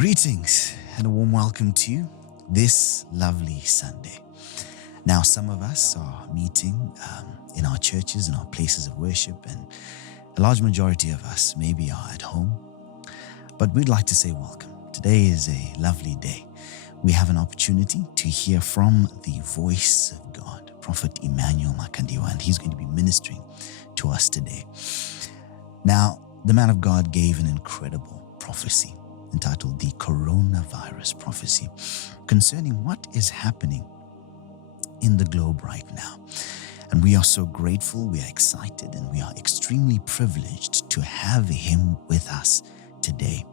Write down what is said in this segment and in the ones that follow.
Greetings and a warm welcome to you this lovely Sunday. Now, some of us are meeting in our churches, in our places of worship, and a large majority of us maybe are at home. But we'd like to say welcome. Today is a lovely day. We have an opportunity to hear from the voice of God, Prophet Emmanuel Makandiwa, and he's going to be ministering to us today. Now, the man of God gave an incredible prophecy entitled the coronavirus prophecy concerning what is happening in the globe right now. And we are so grateful, we are excited, and we are extremely privileged to have him with us today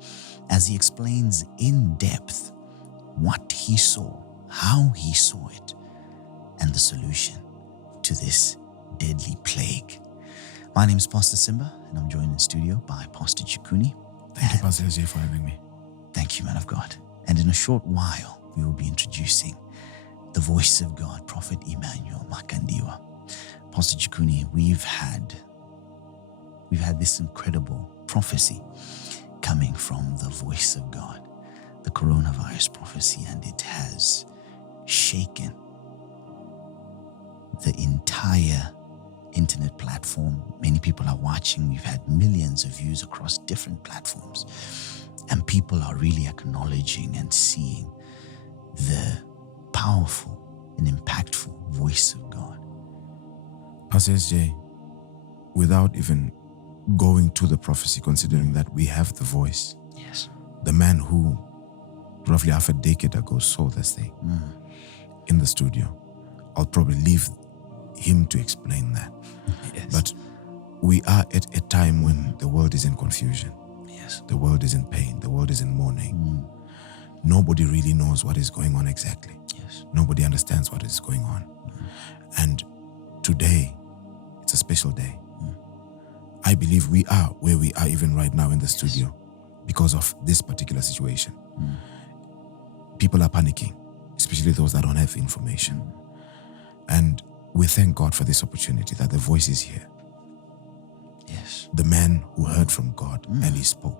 as he explains in depth what he saw, how he saw it, and the solution to this deadly plague. My name is Pastor Simba, and I'm joined in studio by Pastor Chikuni. Thank you, Pastor Jay, for having me. Thank you, man of God. And in a short while, we will be introducing the voice of God, Prophet Emmanuel Makandiwa. Pastor Chikuni, we've had this incredible prophecy coming from the voice of God, the coronavirus prophecy, and it has shaken the entire internet platform. Many people are watching. We've had millions of views across different platforms, and people are really acknowledging and seeing the powerful and impactful voice of God. Pastor SJ, without even going to the prophecy, considering that we have the voice, Yes. the man who roughly half a decade ago saw this thing in the studio, I'll probably leave him to explain that. Yes. But we are at a time when the world is in confusion. Yes. The world is in pain. The world is in mourning. Nobody really knows what is going on exactly. Yes. Nobody understands what is going on. And today, it's a special day. I believe we are where we are even right now in the studio because of this particular situation. People are panicking, especially those that don't have information. And we thank God for this opportunity that the voice is here. Yes. The man who heard from God and he spoke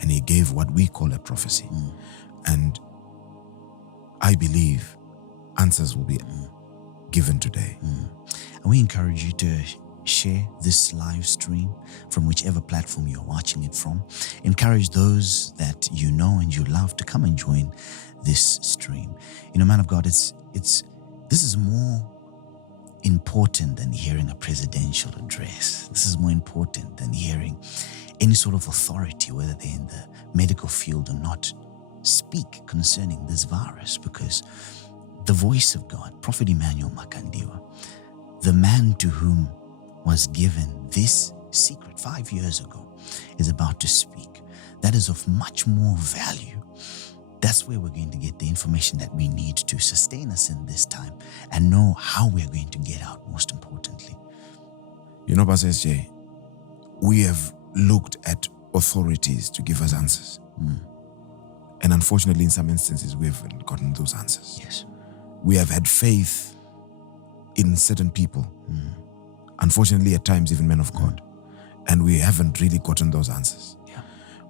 and he gave what we call a prophecy. And I believe answers will be given today. And we encourage you to share this live stream from whichever platform you're watching it from. Encourage those that you know and you love to come and join this stream. You know, man of God, this is more important than hearing a presidential address. This is more important than hearing any sort of authority, whether they're in the medical field or not, speak concerning this virus, because the voice of God, Prophet Emmanuel Makandiwa, the man to whom was given this secret 5 years ago, is about to speak. That is of much more value. That's where we're going to get the information that we need to sustain us in this time and know how we're going to get out, most importantly. You know, Pastor SJ, we have looked at authorities to give us answers. And unfortunately, in some instances, we haven't gotten those answers. Yes. We have had faith in certain people. Unfortunately, at times, even men of God. And we haven't really gotten those answers. Yeah.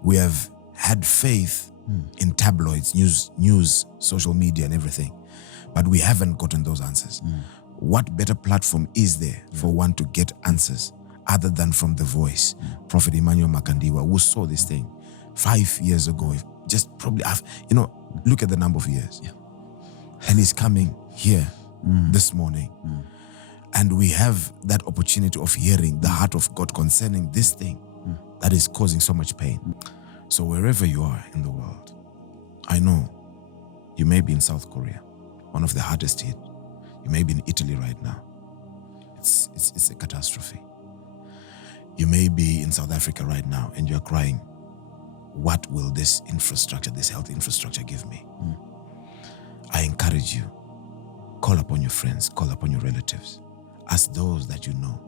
We have had faith in tabloids, news, social media and everything. But we haven't gotten those answers. What better platform is there for one to get answers other than from the voice? Prophet Emmanuel Makandiwa, who saw this thing 5 years ago, just probably, look at the number of years. Yeah. And he's coming here this morning. And we have that opportunity of hearing the heart of God concerning this thing that is causing so much pain. So wherever you are in the world, I know you may be in South Korea, one of the hardest hit. You may be in Italy right now. It's a catastrophe. You may be in South Africa right now and you're crying, what will this infrastructure, this health infrastructure give me? I encourage you, call upon your friends, call upon your relatives. Ask those that you know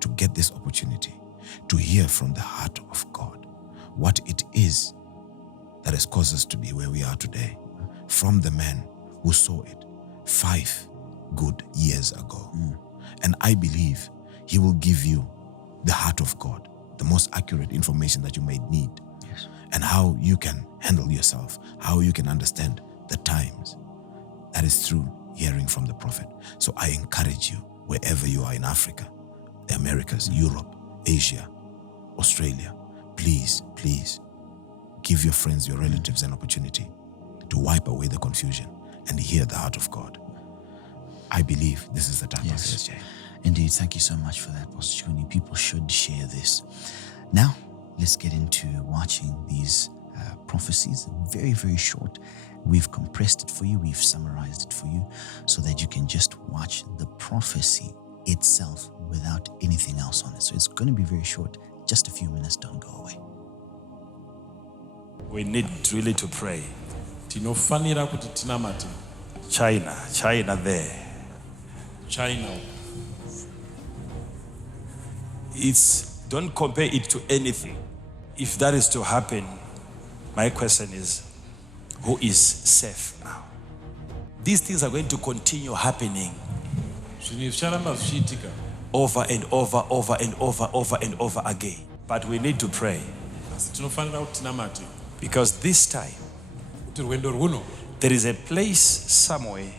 to get this opportunity to hear from the heart of God what it is that has caused us to be where we are today, from the man who saw it 5 good years ago. And I believe he will give you the heart of God, the most accurate information that you might need. Yes. and how you can handle yourself, how you can understand the times. That is through hearing from the prophet. So I encourage you, wherever you are in Africa, the Americas, Europe, Asia, Australia, please, please give your friends, your relatives an opportunity to wipe away the confusion and hear the heart of God. I believe this is the time. Yes. Indeed, thank you so much for that, Pastor Chikuni. People should share this. Now, let's get into watching these prophecies. Very, very short. We've compressed it for you. We've summarized it for you so that you can just watch the prophecy itself without anything else on it. So it's going to be very short. Just a few minutes. Don't go away. We need really to pray. Tinofanira kuti tinamate. China there. China. Don't compare it to anything. If that is to happen, my question is, who is safe now? These things are going to continue happening over and over again. But we need to pray. Because this time, there is a place somewhere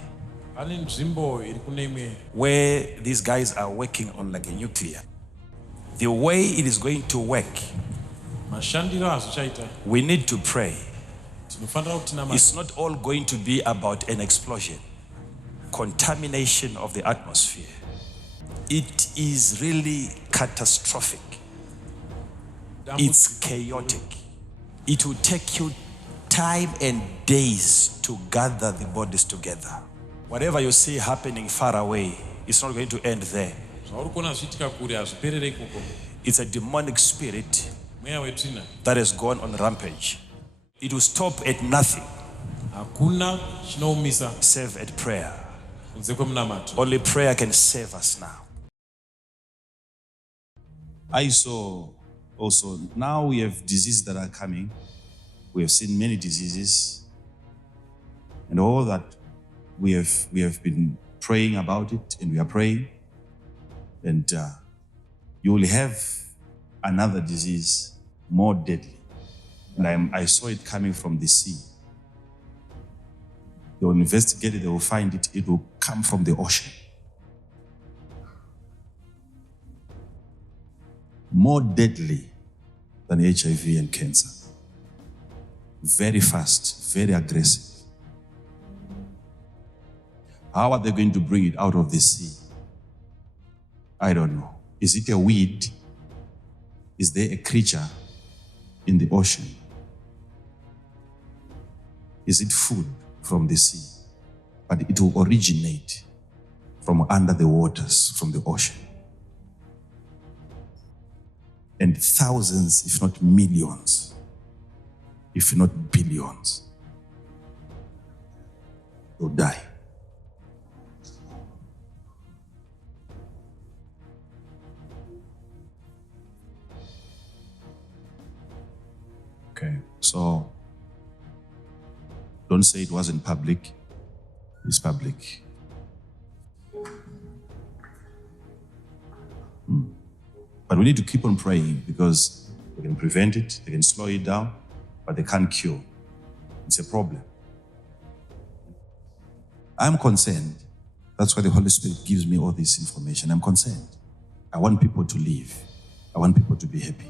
where these guys are working on like a nuclear. The way it is going to work, we need to pray. It's not all going to be about an explosion, contamination of the atmosphere. It is really catastrophic. It's chaotic. It will take you time and days to gather the bodies together. Whatever you see happening far away, it's not going to end there. It's a demonic spirit that has gone on rampage. It will stop at nothing save at prayer. Only prayer can save us now. I saw also, now we have diseases that are coming. We have seen many diseases, and all that we have been praying about it, and we are praying, and you will have another disease more deadly. And I saw it coming from the sea. They will investigate it, they will find it, it will come from the ocean. More deadly than HIV and cancer. Very fast, very aggressive. How are they going to bring it out of the sea? I don't know. Is it a weed? Is there a creature in the ocean? Is it food from the sea? But it will originate from under the waters, from the ocean. And thousands, if not millions, if not billions, will die. Okay, so don't say it wasn't public. It's public. But we need to keep on praying because they can prevent it, they can slow it down, but they can't cure. It's a problem. I'm concerned. That's why the Holy Spirit gives me all this information. I'm concerned. I want people to live. I want people to be happy.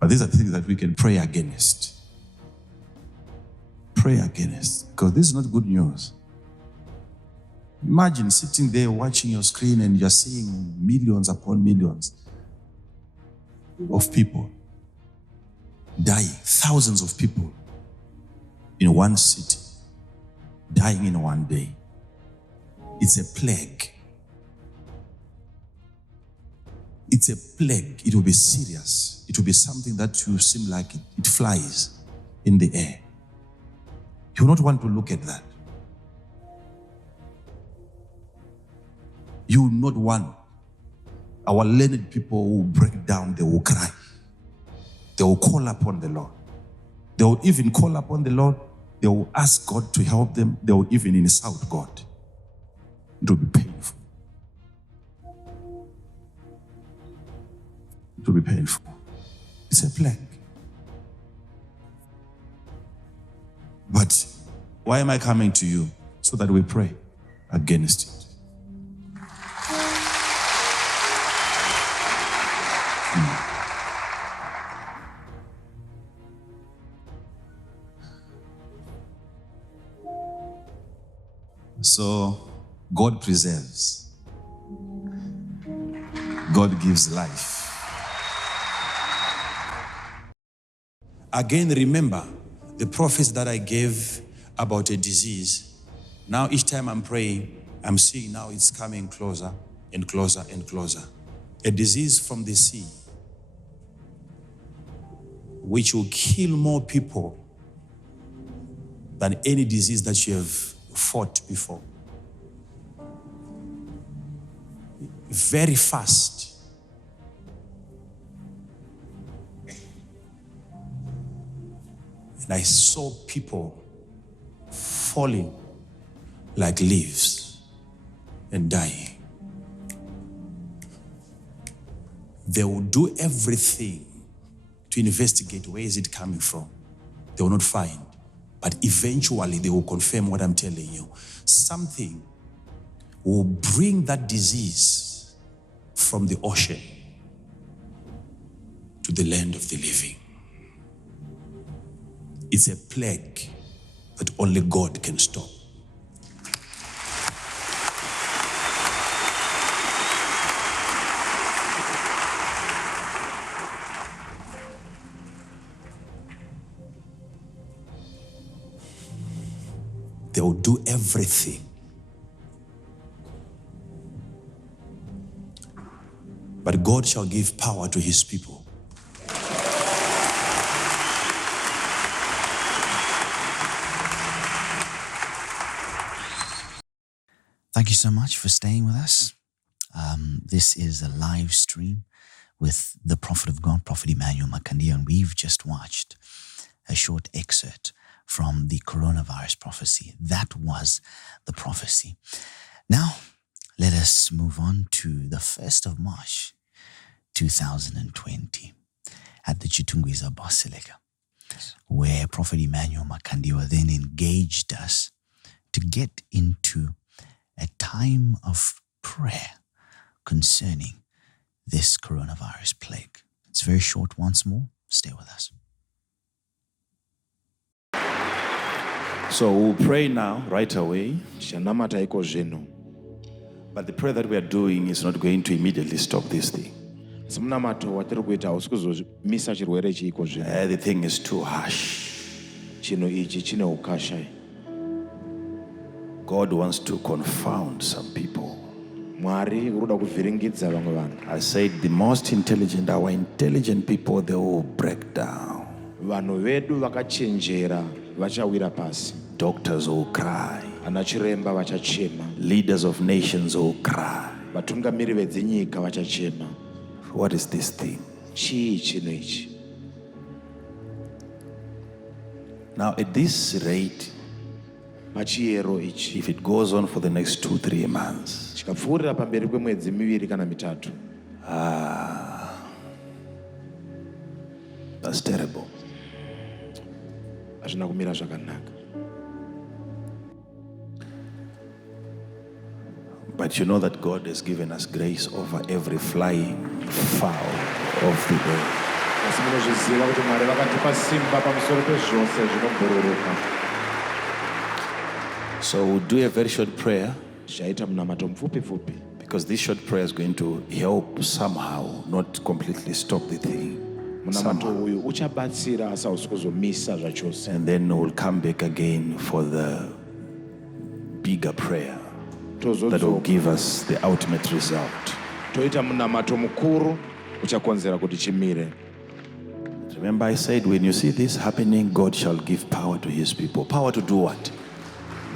But these are things that we can pray against. Pray against, because this is not good news. Imagine sitting there watching your screen and you're seeing millions upon millions of people dying, thousands of people in one city, dying in one day. It's a plague. It's a plague. It will be serious. It will be something that will seem like it flies in the air. You will not want to look at that. You will not want. Our learned people will break down, they will cry. They will call upon the Lord. They will even call upon the Lord They will ask God to help them. They will even insult God. It will be painful. It will be painful. It's a plague. But why am I coming to you? So that we pray against it. So God preserves. God gives life. Again, remember the prophets that I gave about a disease. Now each time I'm praying, I'm seeing now it's coming closer and closer and closer. A disease from the sea, which will kill more people than any disease that you have fought before. Very fast. And I saw people falling like leaves and dying. They will do everything to investigate where is it coming from. They will not find. But eventually they will confirm what I'm telling you. Something will bring that disease from the ocean to the land of the living. It's a plague that only God can stop. They will do everything. But God shall give power to his people. Thank you so much for staying with us. This is a live stream with the prophet of God, Prophet Emmanuel Makandiwa, and we've just watched a short excerpt from the coronavirus prophecy. That was the prophecy. Now, let us move on to the 1st of March, 2020, at the Chitungwiza Basilica, where Prophet Emmanuel Makandiwa then engaged us to get into a time of prayer concerning this coronavirus plague. It's very short once more. Stay with us. So we'll pray now, right away. Shanamata iko zvino. But the prayer that we are doing is not going to immediately stop this thing. Simunamato watiri kuita usikuzomisa chirwere ichi iko zvino. The thing is too harsh. Chino ichi chine ukasha. God wants to confound some people. Mwari uruda kuvhiringidza vamwe vanhu. I said the most intelligent, our intelligent people, they will break down. Vanhu vedu vakachenjera vachawira pasi. Doctors will cry. Ana chiremba vachachema. Leaders of nations will cry. Vatungamiri vedzinyika vachachema. What is this thing? Chii chino ichi? Now at this rate, Machiero ichi, if it goes on for the next 2-3 months, chikapfuurira pamberi kwemwedzi miviri kana mitatu, that's terrible. hazvina kumira zvakanaka. But you know that God has given us grace over every flying fowl of the air. Asi munozviziva kuti Mwari vakatipa simba pamusoro pezvose zvinobhururuka. So we'll do a very short prayer, Zvaita munamato mupfupi pfupi, because this short prayer is going to help somehow, not completely stop the thing. munamato uyu uchabatsira asi hausi kuzomisa zvachose. And then we'll come back again for the bigger prayer that will give us the ultimate result. Toita munamato mukuru uchakonzera kuti chimire. Remember I said, when you see this happening, God shall give power to his people. Power to do what?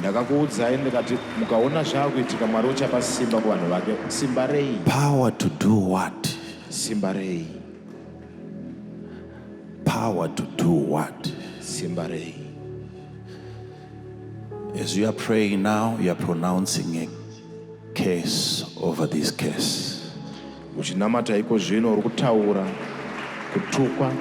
Ndakakuudzai ndikati mukaona zvaakuitika Mwari uchapa simba kuvanhu vake. Simba rei? Power to do what? Simba rei? Power to do what? Simba rei? As you are praying now, you are pronouncing a curse over this case. Uchinamata iko zvino uri kutaura kutukwa.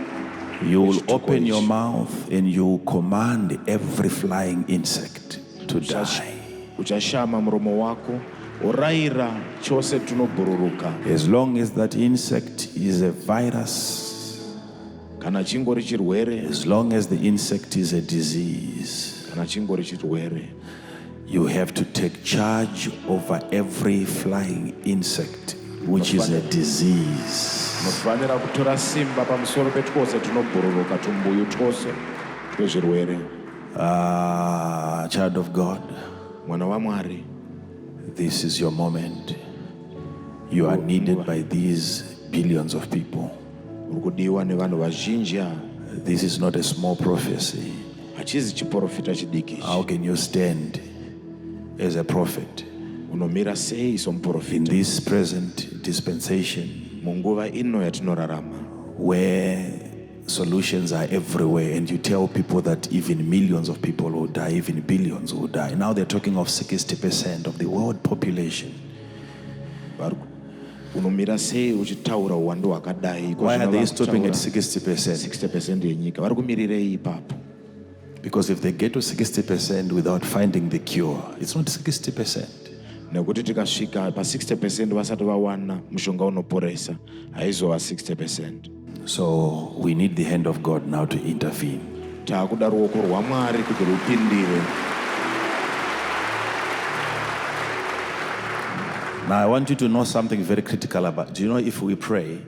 You will open your mouth and you will command every flying insect to die. Uchashama muromo wako urayira chose tunobhururuka. As long as that insect is a virus, kana chingori chirwere, as long as the insect is a disease, kana chingori chirwere, you have to take charge over every flying insect which is a disease. Mufanira kutora simba pamusoro petwose tunobhururuka tumbuyu twose twezvirwere. Child of God, mwana waMwari, this is your moment. You are needed by these billions of people. Urikudiwa nevanhu vazhinji. This is not a small prophecy. Hachizi chiprofita chidiki. How can you stand as a prophet unomira sei somuprofita in this present dispensation munguva ino yatinorarama where solutions are everywhere and you tell people that even millions of people will die, even billions will die? Now they're talking of 60% of the world population. unomira sei uchitaura uwandu hwakadai? Why are they stopping at 60%? 60% yenyika vari kumirirei ipapo? Because if they get to 60% without finding the cure, it's not 60%. Nekuti tikasvika pa 60% vasati vawana mushonga unoporesa, haizova 60%. So we need the hand of God now to intervene. Taakuda ruoko rwaMwari kuti rupindire. Now I want you to know something very critical about. Do you know if we pray,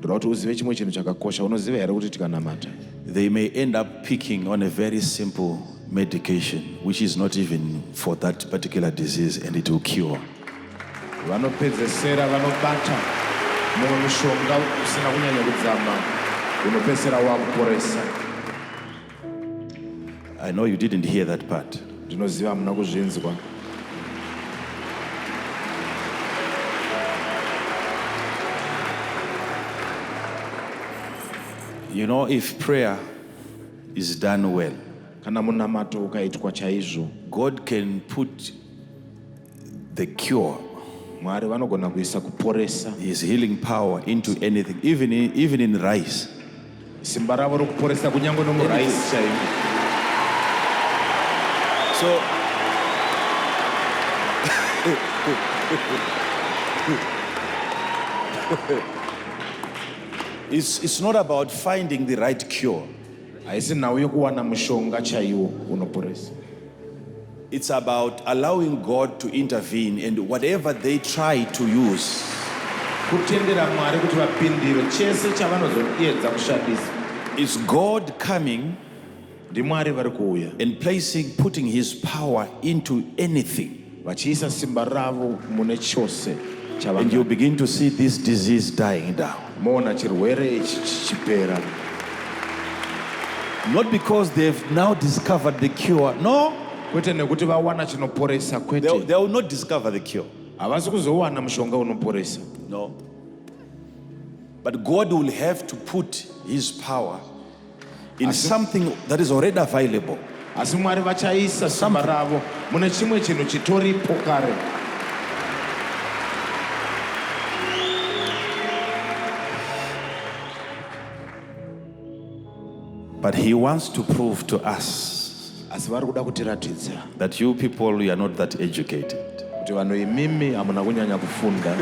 ndoda kuti uzive chimwe chinhu chakakosha? Unoziva here kuti tikanamata they may end up picking on a very simple medication which is not even for that particular disease, and it will cure. Vanopedzesera vanobata mumwe mushonga usina kunyanya kudzama unopedzesera wakuporesa. I know you didn't hear that part. Ndinoziva hamuna kuzvinzwa. You know, if prayer is done well, kana munamato ukaitwa chaizvo, God can put the cure, Mwari vanogona kuisa kuporesa, His healing power into anything, even in rice. Simba ravo rokuporesa kunyange nomuraisi chaimo. So it's not about finding the right cure. Haisi nhau yokuwana mushonga chaiwo unoporesa. It's about allowing God to intervene, and whatever they try to use, kutendera Mwari kuti vapindire chese chavanozoedza kushandisa. It's God coming ndiMwari vari kuuya and putting His power into anything, vachiisa simba ravo mune chose and you begin to see this disease dying down. moona chirwere ichi chichipera. Not because they've now discovered the cure. No, kwete nekuti vawana chinoporesa, kwete. they will not discover the cure. Havasi kuzowana mushonga unoporesa. No. But God will have to put His power in something that is already available. Asi Mwari vachaisa simba ravo mune chimwe chinhu chitoripo kare. But He wants to prove to us Asi vari kuda kutiratidza that you people, you are not that educated. kuti vanhu imimi hamuna kunyanya kufunda.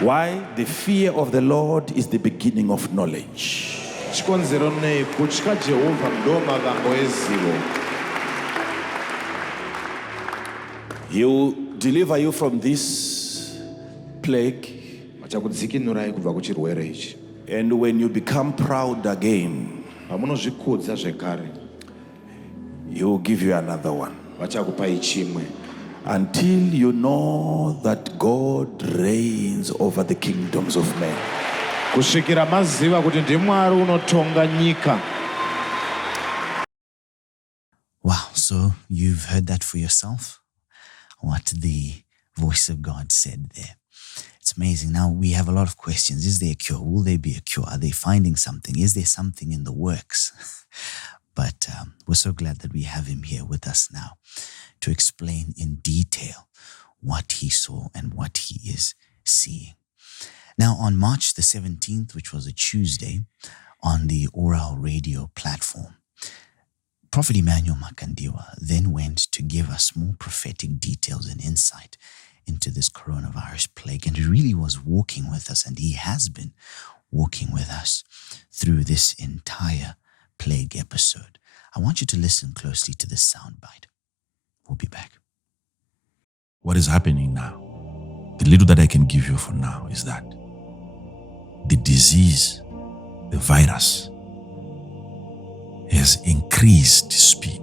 Why? The fear of the Lord is the beginning of knowledge. Chikonzero nei kutya Jehovha ndo mavango ezivo. He will deliver you from this plague. Vachakudzikinurai kubva kuchirwere ichi. And when you become proud again, pamunozvikudza zvekare, He will give you another one. vachakupai chimwe. Until you know that God reigns over the kingdoms of men. Kusvikira maziva kuti ndiMwari unotonga nyika. Wow, so you've heard that for yourself, what the voice of God said there. It's amazing. Now we have a lot of questions. Is there a cure? Will there be a cure? Are they finding something? Is there something in the works? But we're so glad that we have him here with us now to explain in detail what he saw and what he is seeing. Now, on March the 17th, which was a Tuesday, on the Oral Radio platform, Prophet Emmanuel Makandiwa then went to give us more prophetic details and insight into this coronavirus plague. And he really was walking with us, and he has been walking with us through this entire plague episode. I want you to listen closely to this soundbite. We'll be back. What is happening now, the little that I can give you for now is that the disease, the virus, has increased speed.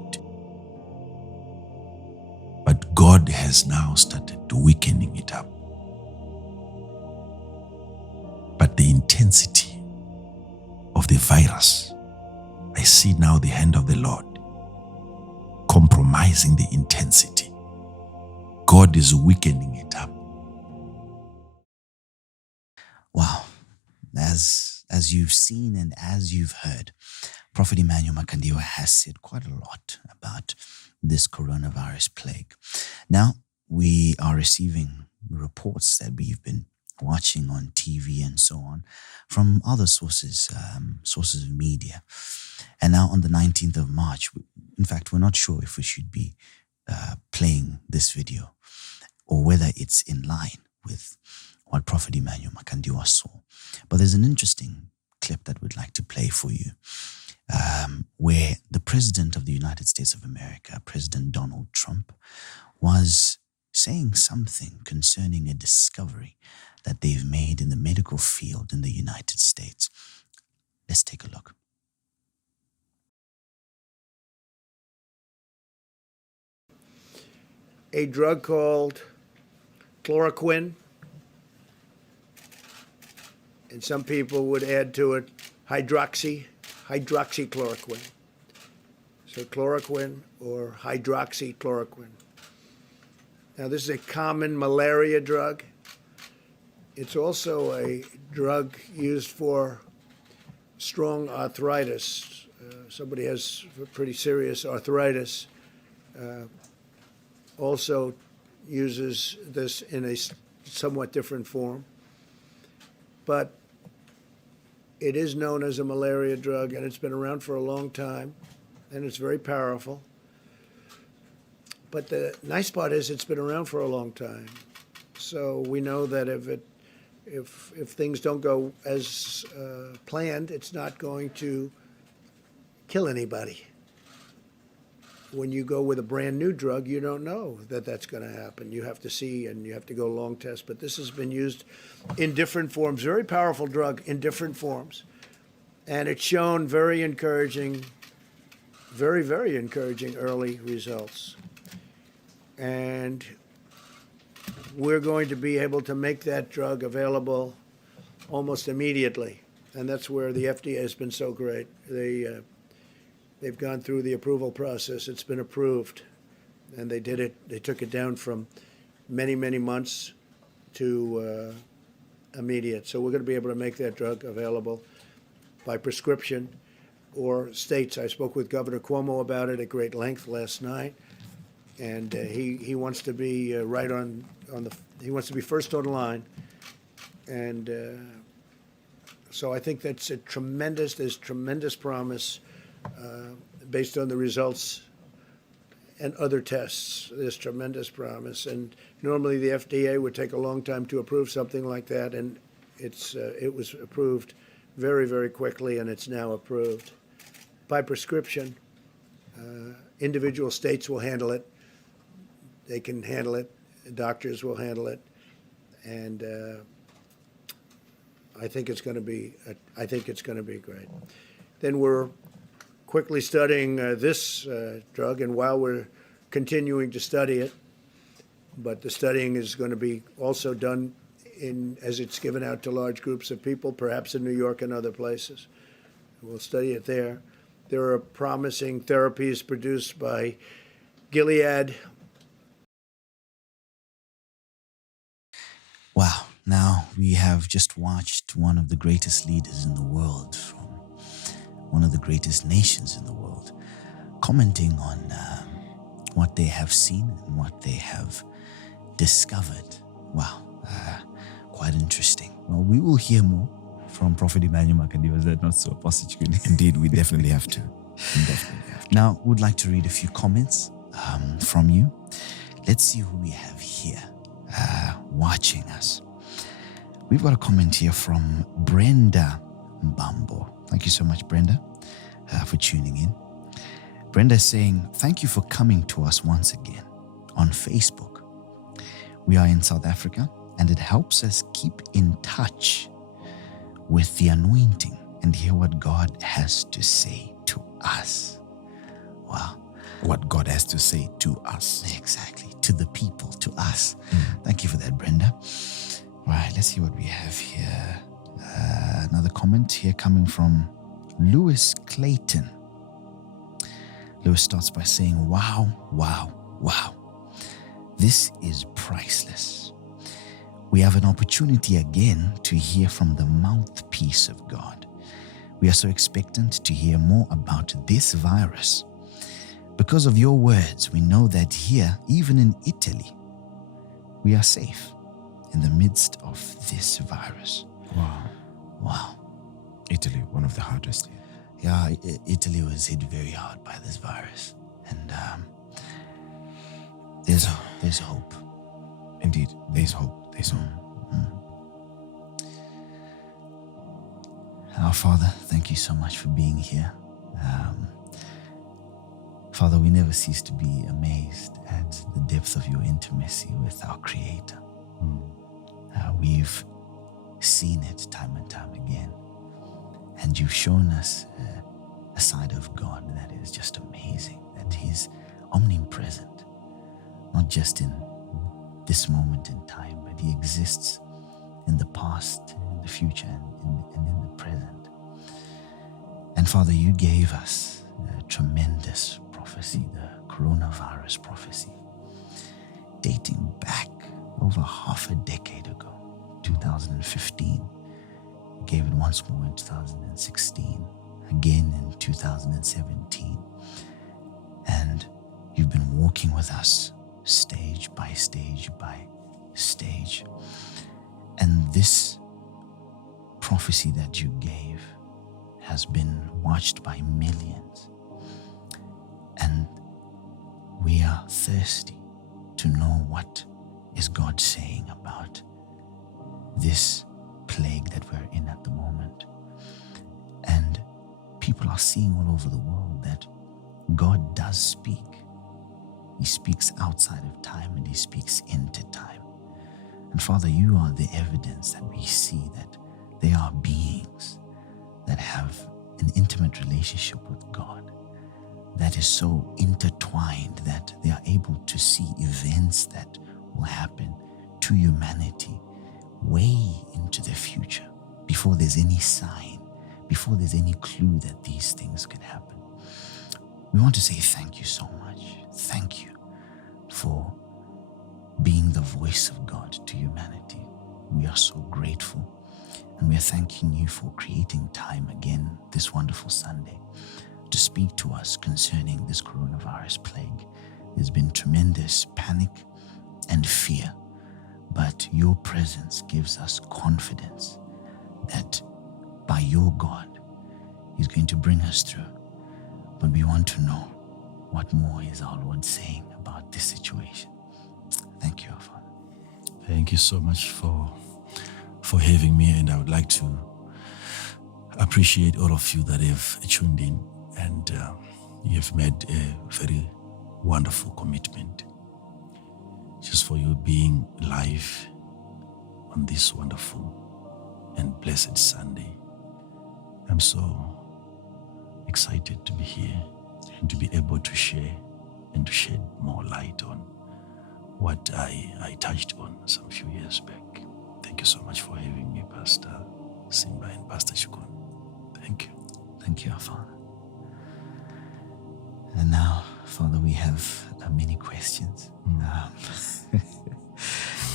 But God has now started weakening it up. But the intensity of the virus, I see now the hand of the Lord compromising the intensity. God is weakening it up. Wow. As you've seen and as you've heard, Prophet Emmanuel Makandiwa has said quite a lot about this coronavirus plague. Now, we are receiving reports that we've been watching on TV and so on from other sources of media. And now on the 19th of March, in fact, we're not sure if we should be playing this video or whether it's in line with what Prophet Emmanuel Makandiwa saw. But there's an interesting clip that we'd like to play for you, where the President of the United States of America, President Donald Trump, was saying something concerning a discovery that they've made in the medical field in the United States. Let's take a look. A drug called chloroquine, and some people would add to it hydroxychloroquine. So chloroquine or hydroxychloroquine. Now this is a common malaria drug. It's also a drug used for strong arthritis. Somebody has pretty serious arthritis. Also uses this in a somewhat different form. But it is known as a malaria drug, and it's been around for a long time, and it's very powerful. But the nice part is it's been around for a long time. So we know that if things don't go as planned, it's not going to kill anybody. When you go with a brand new drug, you don't know that that's going to happen. You have to see, and you have to go long test. But this has been used in different forms, very powerful drug in different forms. And it's shown very encouraging, very, very encouraging early results. And we're going to be able to make that drug available almost immediately. And that's where the FDA has been so great. They've gone through the approval process. It's been approved. And they did it. They took it down from many, many months to immediate. So we're going to be able to make that drug available by prescription or states. I spoke with Governor Cuomo about it at great length last night. And he wants to be right on he wants to be first on the line. And so I think that's there's tremendous promise based on the results and other tests. There's tremendous promise. And normally the FDA would take a long time to approve something like that, and it was approved very, very quickly, and it's now approved by prescription. Individual states will handle it. They can handle it. Doctors will handle it, and I think it's going to be great. Then we're quickly studying this drug, and while we're continuing to study it, but the studying is going to be also done as it's given out to large groups of people, perhaps in New York and other places. We'll study it there. There are promising therapies produced by Gilead. Wow. Now we have just watched one of the greatest leaders in the world, from one of the greatest nations in the world, commenting on what they have seen and what they have discovered. Wow, quite interesting. Well, we will hear more from Prophet Emmanuel Makandiwa. Is that not so, Pastor Chikuni? Indeed, we definitely have to. We definitely have to. Now, we'd like to read a few comments from you. Let's see who we have here watching us. We've got a comment here from Brenda Mbambo. Thank you so much, Brenda, for tuning in. Brenda is saying, thank you for coming to us once again on Facebook. We are in South Africa, and it helps us keep in touch with the anointing and hear what God has to say to us. Wow. What God has to say to us. Exactly. To the people, to us. Thank you for that, Brenda. All right, let's see what we have here. Another comment here coming from Lewis Clayton. Lewis starts by saying, wow, wow, wow. This is priceless. We have an opportunity again to hear from the mouthpiece of God. We are so expectant to hear more about this virus. Because of your words, we know that here, even in Italy, we are safe in the midst of this virus. Wow. Wow. Italy, one of the hardest. Yeah, Italy was hit very hard by this virus. And there's hope. Indeed, there's hope. There's hope. Our Father, thank you so much for being here. Father, we never cease to be amazed at the depth of your intimacy with our Creator. We've seen it time and time again. And you've shown us a side of God that is just amazing, that He's omnipresent, not just in this moment in time, but He exists in the past, in the future, and in the present. And Father, you gave us a tremendous prophecy, the coronavirus prophecy, dating back over half a decade ago, 2015. You gave it once more in 2016, again in 2017. And you've been walking with us stage by stage by stage. And this prophecy that you gave has been watched by millions. And we are thirsty to know what is God saying about this plague that we're in at the moment. And people are seeing all over the world that God does speak. He speaks outside of time and He speaks into time. And Father, you are the evidence that we see that they are beings that have an intimate relationship with God that is so intertwined that they are able to see events that will happen to humanity way into the future before there's any sign, before there's any clue that these things could happen. We want to say thank you so much. Thank you for being the voice of God to humanity. We are so grateful, and we are thanking you for creating time again this wonderful Sunday to speak to us concerning this coronavirus plague. There's been tremendous panic and fear, but your presence gives us confidence that by your God, He's going to bring us through. But we want to know what more is our Lord saying about this situation. Thank you, our Father. Thank you so much for having me, and I would like to appreciate all of you that have tuned in, and you have made a very wonderful commitment just for you being live on this wonderful and blessed Sunday. I'm so excited to be here and to be able to share and to shed more light on what I touched on some few years back. Thank you so much for having me, Pastor Simba and Pastor Shukun. Thank you. Thank you, our Father. And now, Father, we have many questions.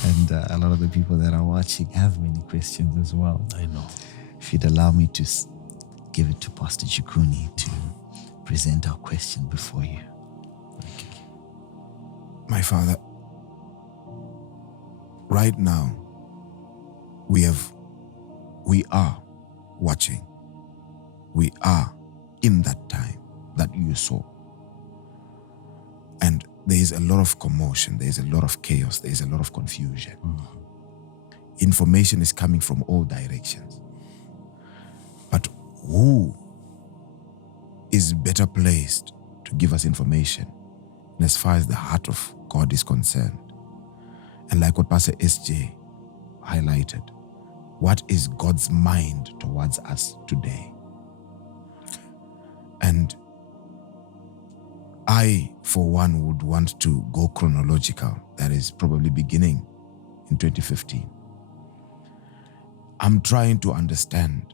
And a lot of the people that are watching have many questions as well. I know. If you'd allow me to give it to Pastor Chikuni to present our question before you. My Father, right now, we are watching. We are in that time that you saw. And there is a lot of commotion, there is a lot of chaos, there is a lot of confusion. Information is coming from all directions. But who is better placed to give us information as far as the heart of God is concerned? And like what Pastor SJ highlighted, what is God's mind towards us today? And I, for one, would want to go chronological. That is probably beginning in 2015. I'm trying to understand.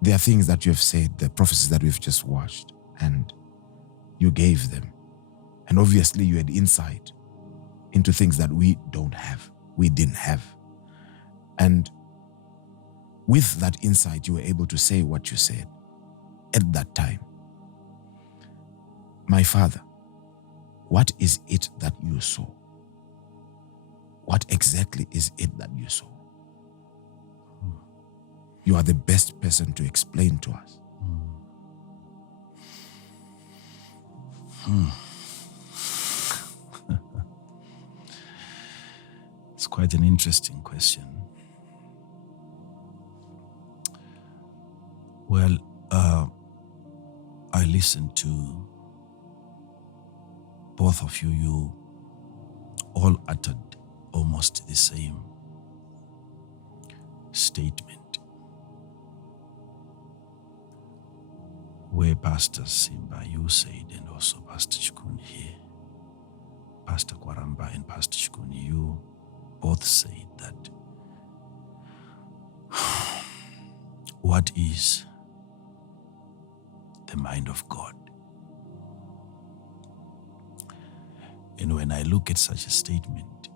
There are things that you have said, the prophecies that we've just watched, and you gave them. And obviously you had insight into things that we don't have, we didn't have. And with that insight, you were able to say what you said at that time. My Father, what is it that you saw? What exactly is it that you saw? You are the best person to explain to us. It's quite an interesting question. Well, I listened to both of you. You all uttered almost the same statement, where Pastor Simba, you said, and also Pastor Chikuni here, Pastor Kwaramba and Pastor Chikuni, you both said that what is the mind of God? And when I look at such a statement,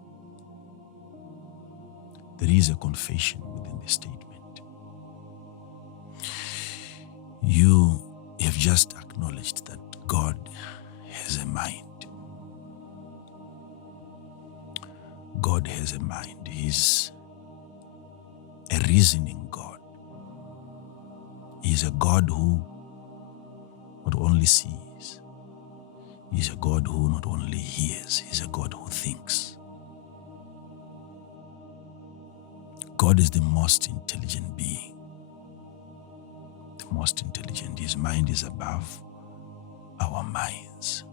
there is a confession within the statement. You have just acknowledged that God has a mind. God has a mind. He's a reasoning God. He's a God who not only sees, He's a God who not only hears, He's a God who thinks. God is the most intelligent being. The most intelligent. His mind is above our minds.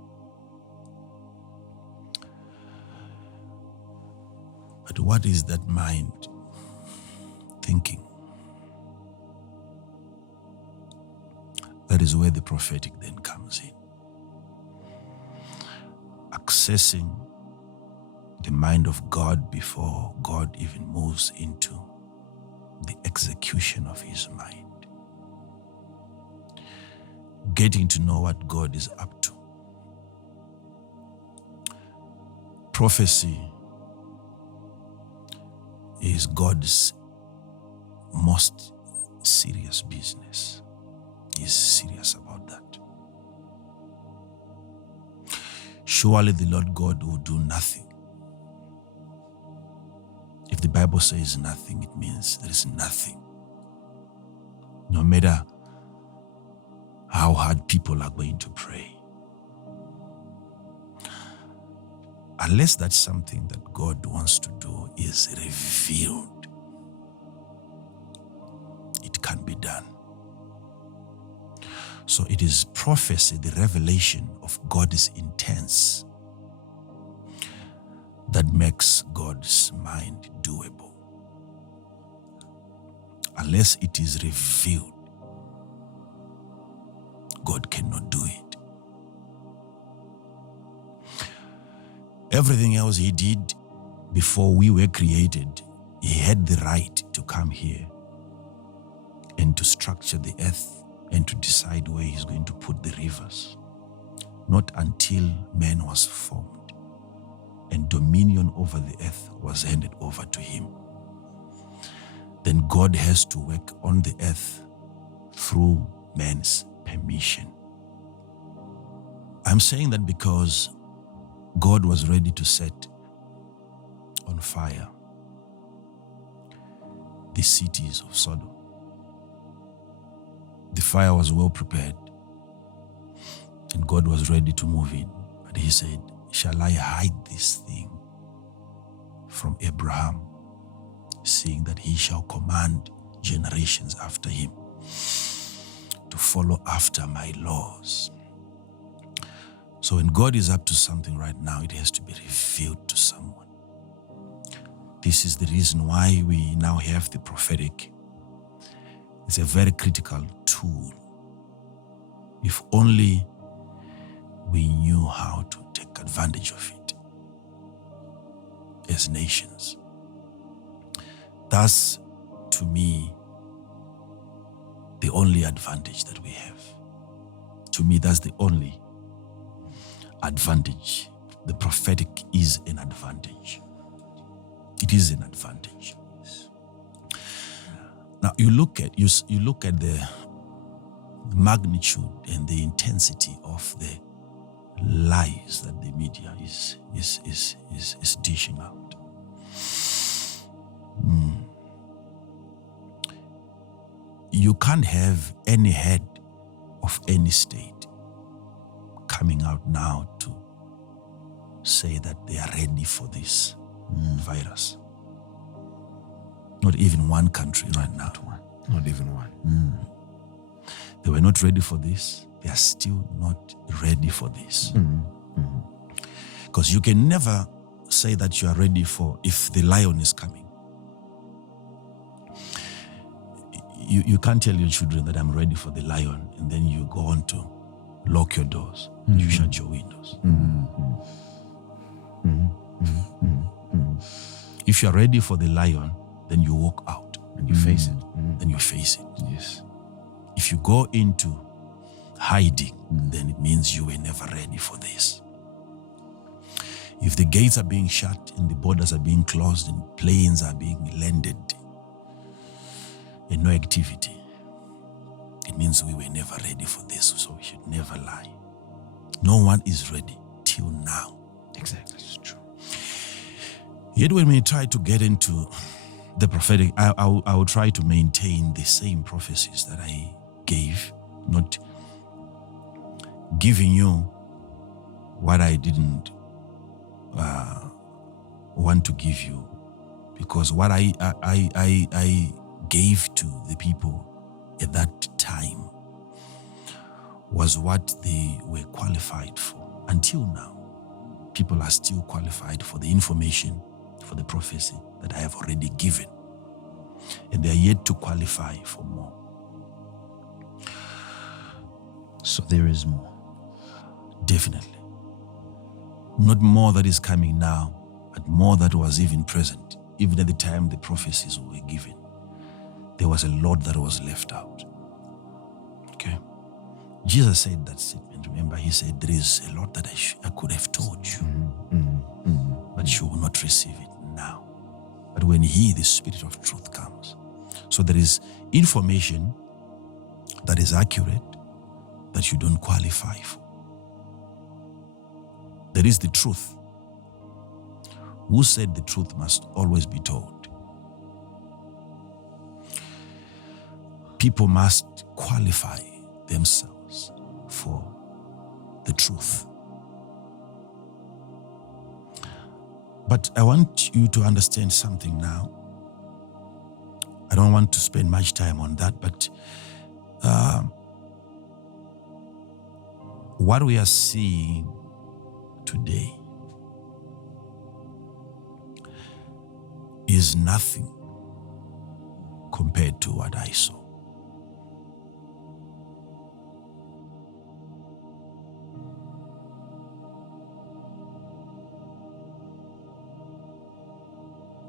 But what is that mind thinking? That is where the prophetic then comes in. Accessing the mind of God before God even moves into the execution of His mind. Getting to know what God is up to. Prophecy is God's most serious business. He's serious about that. Surely the Lord God will do nothing. If the Bible says nothing, it means there is nothing. No matter how hard people are going to pray. Unless that's something that God wants to do is revealed, it can be done. So it is prophecy, the revelation of God's intents, that makes God's mind doable. Unless it is revealed, God cannot do it. Everything else He did before we were created, He had the right to come here and to structure the earth and to decide where He's going to put the rivers. Not until man was formed and dominion over the earth was handed over to Him. Then God has to work on the earth through man's permission. I'm saying that because God was ready to set on fire the cities of Sodom. The fire was well prepared and God was ready to move in. But he said, shall I hide this thing from Abraham, seeing that he shall command generations after him to follow after my laws? So when God is up to something right now, it has to be revealed to someone. This is the reason why we now have the prophetic. It's a very critical tool. If only we knew how to take advantage of it as nations. That's, to me, the only advantage that we have. To me, that's the only advantage. The prophetic is an advantage. It is an advantage. Now you look at the magnitude and the intensity of the lies that the media is dishing out. You can't have any head of any state coming out now to say that they are ready for this virus. Not even one country right now. Not even one. They were not ready for this. They are still not ready for this. Because you can never say that you are ready for if the lion is coming. You can't tell your children that I'm ready for the lion and then you go on to lock your doors. You shut your windows. If you're ready for the lion, then you walk out and you face it. Then you face it. Yes. If you go into hiding, then it means you were never ready for this. If the gates are being shut and the borders are being closed and planes are being landed and no activity, it means we were never ready for this, so we should never lie. No one is ready till now. Exactly. It's true. Yet when we try to get into the prophetic, I will try to maintain the same prophecies that I gave, not giving you what I didn't want to give you, because what I gave to the people at that time was what they were qualified for. Until now, people are still qualified for the information, for the prophecy that I have already given, and they are yet to qualify for more. So there is more. Definitely. Not more that is coming now, but more that was even present. Even at the time the prophecies were given, there was a lot that was left out. Okay? Jesus said that statement. Remember, he said, there is a lot that I could have told you, but you will not receive it now. But when he, the Spirit of truth, comes. So there is information that is accurate that you don't qualify for. There is the truth. Who said the truth must always be told? People must qualify themselves for the truth. But I want you to understand something now. I don't want to spend much time on that, but what we are seeing today is nothing compared to what I saw.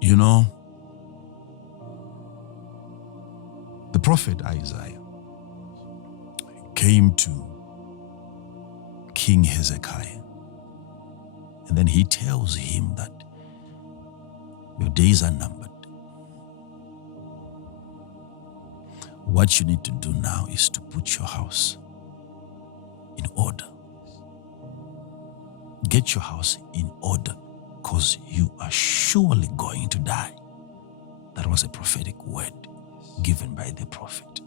You know, the prophet Isaiah came to King Hezekiah, and then he tells him that your days are numbered. What you need to do now is to put your house in order. get your house in order because you are surely going to die. That was a prophetic word given by the prophet.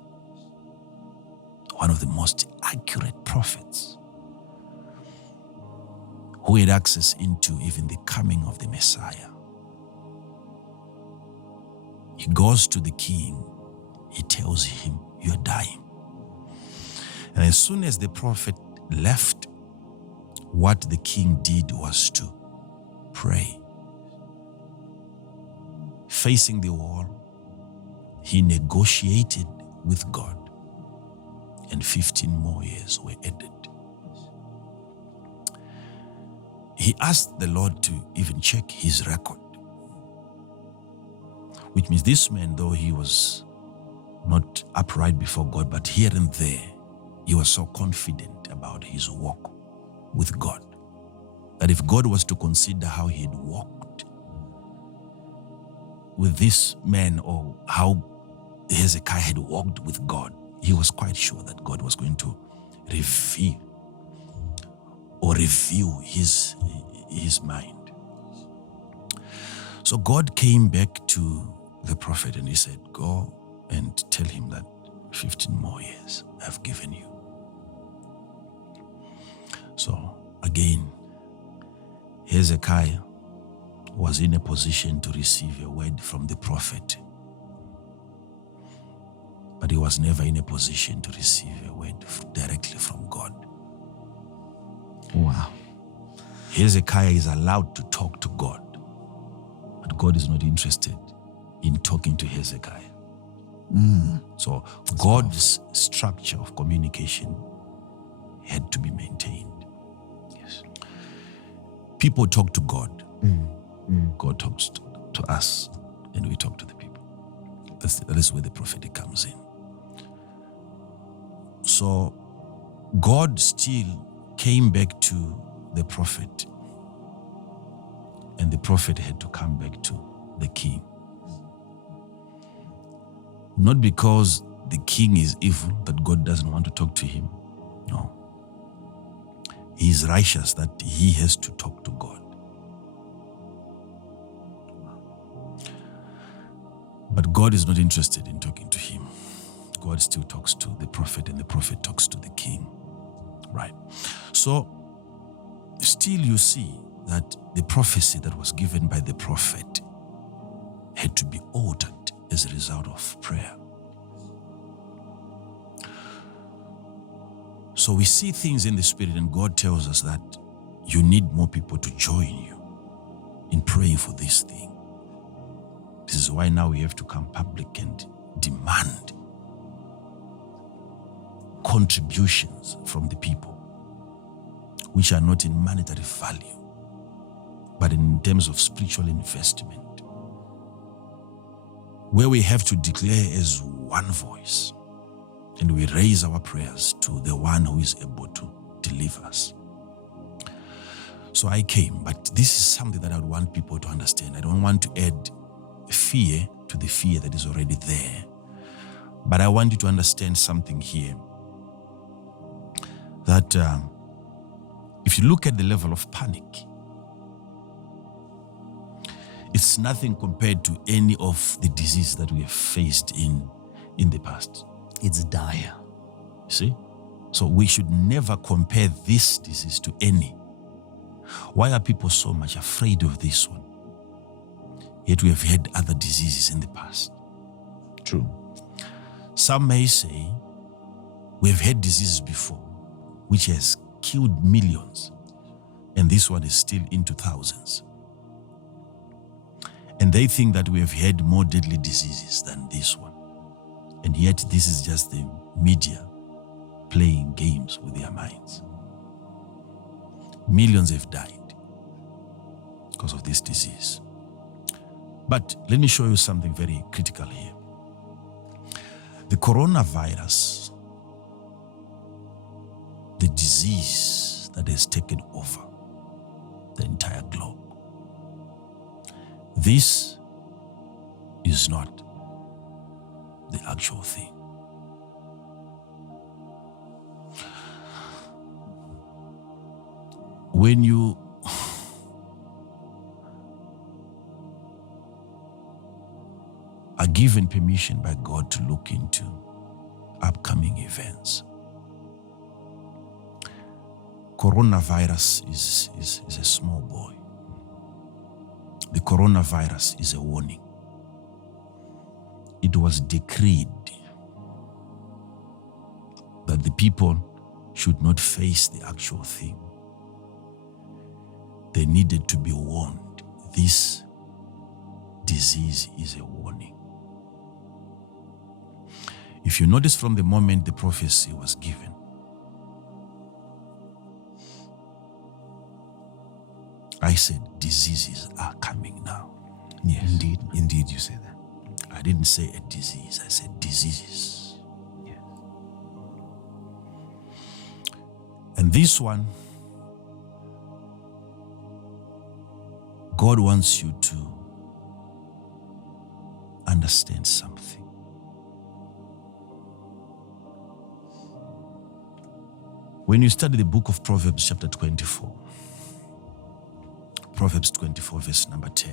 One of the most accurate prophets who had access into even the coming of the Messiah. He goes to the king. He tells him, "You're dying." And as soon as the prophet left, what the king did was to pray. Facing the wall, he negotiated with God, and 15 more years were added. He asked the Lord to even check his record, which means this man, though he was not upright before God, but here and there, he was so confident about his walk with God that if God was to consider how he had walked with this man or how Hezekiah had walked with God, he was quite sure that God was going to review his mind. So God came back to the prophet and he said, "Go and tell him that 15 more years I've given you." So again, Hezekiah was in a position to receive a word from the prophet, but he was never in a position to receive a word directly from God. Wow. Hezekiah is allowed to talk to God, but God is not interested in talking to Hezekiah. So God's structure of communication had to be maintained. Yes. People talk to God. God talks to us, and we talk to the people. That is where the prophetic comes in. So God still came back to the prophet, and the prophet had to come back to the king. Not because the king is evil, that God doesn't want to talk to him. No. He is righteous that he has to talk to God. But God is not interested in talking to him. God still talks to the prophet, and the prophet talks to the king. Right. So, still you see that the prophecy that was given by the prophet had to be altered as a result of prayer. So we see things in the spirit, and God tells us that you need more people to join you in praying for this thing. This is why now we have to come public and demand contributions from the people, which are not in monetary value, but in terms of spiritual investment, where we have to declare as one voice, and we raise our prayers to the one who is able to deliver us. So I came, but this is something that I would want people to understand. I don't want to add fear to the fear that is already there, but I want you to understand something here, that if you look at the level of panic, it's nothing compared to any of the disease that we have faced in the past. It's dire. See? So we should never compare this disease to any. Why are people so much afraid of this one? Yet we have had other diseases in the past. True. Some may say we have had diseases before, which has killed millions, and this one is still into thousands. And they think that we have had more deadly diseases than this one. And yet this is just the media playing games with their minds. Millions have died because of this disease. But let me show you something very critical here. The coronavirus, the disease that has taken over the entire globe, this is not the actual thing. When you given permission by God to look into upcoming events. Coronavirus is a small boy. The coronavirus is a warning. It was decreed that the people should not face the actual thing. They needed to be warned. This disease is a warning. If you notice from the moment the prophecy was given, I said diseases are coming now. Yes. Indeed you say that. I didn't say a disease, I said diseases. Yes. And this one, God wants you to understand something. When you study the book of Proverbs chapter 24, Proverbs 24 verse number 10,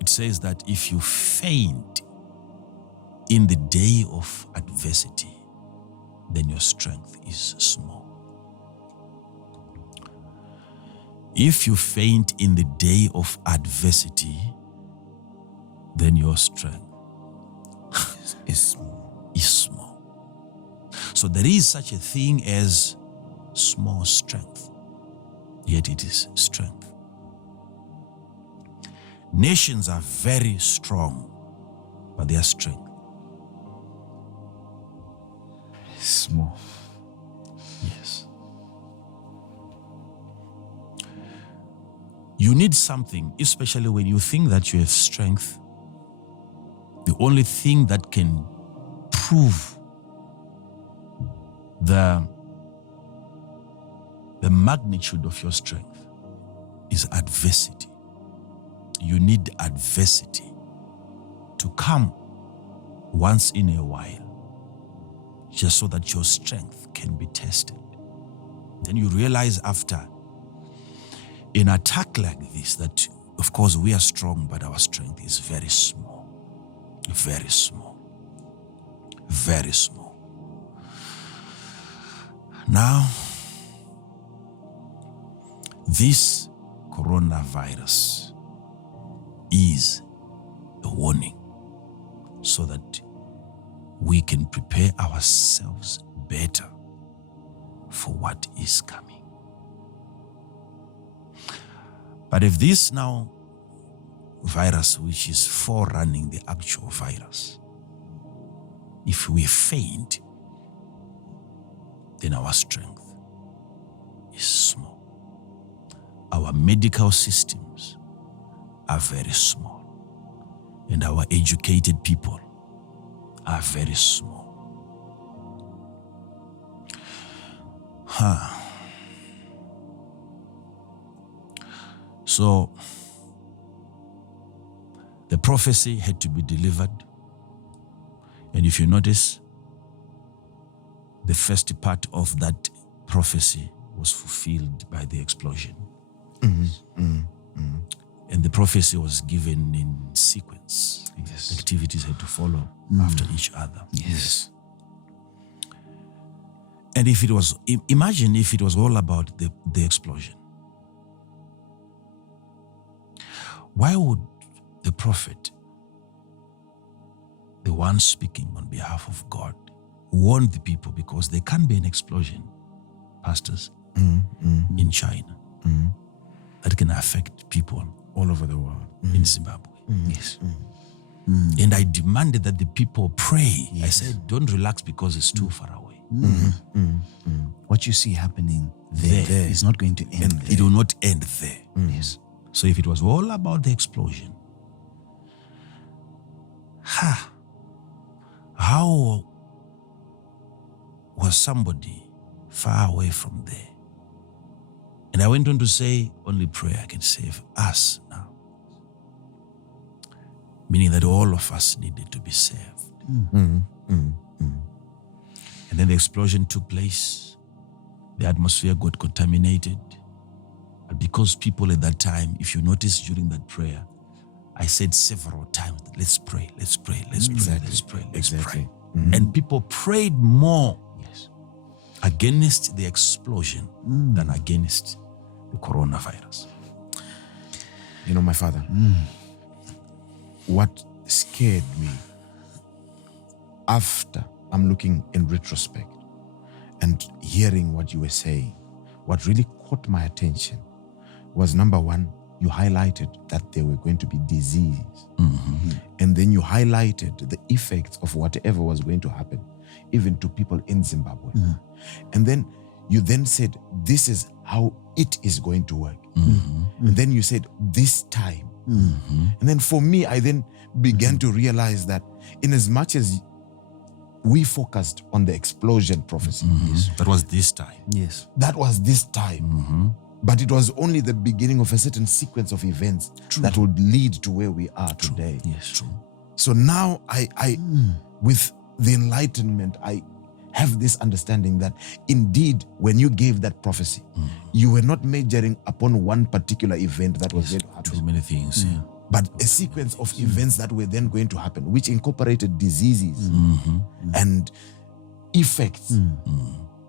it says that if you faint in the day of adversity, then your strength is small. If you faint in the day of adversity, then your strength is small. So there is such a thing as small strength, yet it is strength. Nations are very strong, but their strength is small. Yes. You need something, especially when you think that you have strength. The only thing that can prove the magnitude of your strength is adversity. You need adversity to come once in a while, just so that your strength can be tested. Then you realize after an attack like this that, of course, we are strong, but our strength is very small. Very small. Very small. Now, this coronavirus is a warning so that we can prepare ourselves better for what is coming. But if this now virus, which is forerunning the actual virus, if we faint, then our strength is small. Our medical systems are very small, and our educated people are very small. So the prophecy had to be delivered. And if you notice, the first part of that prophecy was fulfilled by the explosion. And the prophecy was given in sequence. Yes. Activities had to follow after each other. Yes. And if it was, imagine if it was all about the explosion. Why would the prophet, the one speaking on behalf of God, warn the people? Because there can be an explosion, pastors, in China that can affect people all over the world. in Zimbabwe. Yes. And I demanded that the people pray. I said, don't relax because it's too far away. What you see happening there is not going to end there. It will not end there. Yes. So if it was all about the explosion, how was somebody far away from there? And I went on to say, only prayer can save us now. Meaning that all of us needed to be saved. And then the explosion took place. The atmosphere got contaminated. But because people at that time, if you notice during that prayer, I said several times, let's pray, let's pray, let's pray, let's pray, let's pray. And people prayed more against the explosion than against the coronavirus. You know, my father, what scared me after I'm looking in retrospect and hearing what you were saying, what really caught my attention was, number one, you highlighted that there were going to be disease. And then you highlighted the effects of whatever was going to happen, even to people in Zimbabwe. And then you then said, this is how it is going to work. And then you said, this time. And then for me, I then began to realize that in as much as we focused on the explosion prophecy, That was this time. Yes. that was this time. But it was only the beginning of a certain sequence of events that would lead to where we are today. Yes. True. So now I with the enlightenment, I have this understanding that indeed, when you gave that prophecy, you were not majoring upon one particular event that was going to happen, Too many things. but a sequence of events that were then going to happen, which incorporated diseases and effects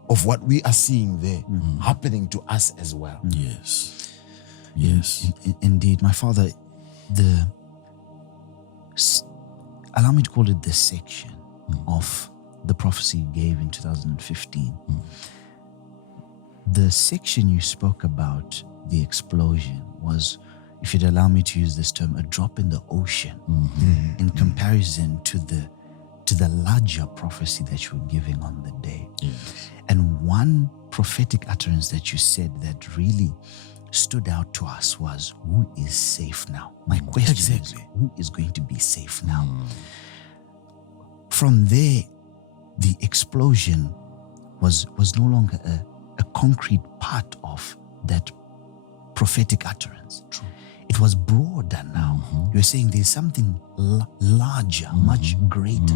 of what we are seeing there happening to us as well. Yes. Yes. Indeed, my father, allow me to call it the section of the prophecy you gave in 2015. The section you spoke about, the explosion, was, if you'd allow me to use this term, a drop in the ocean in comparison to the larger prophecy that you were giving on the day. Yes. And one prophetic utterance that you said that really stood out to us was, who is safe now? My question is, who is going to be safe now? From there, the explosion was no longer a concrete part of that prophetic utterance. True. It was broader now. You're saying there's something larger, much greater,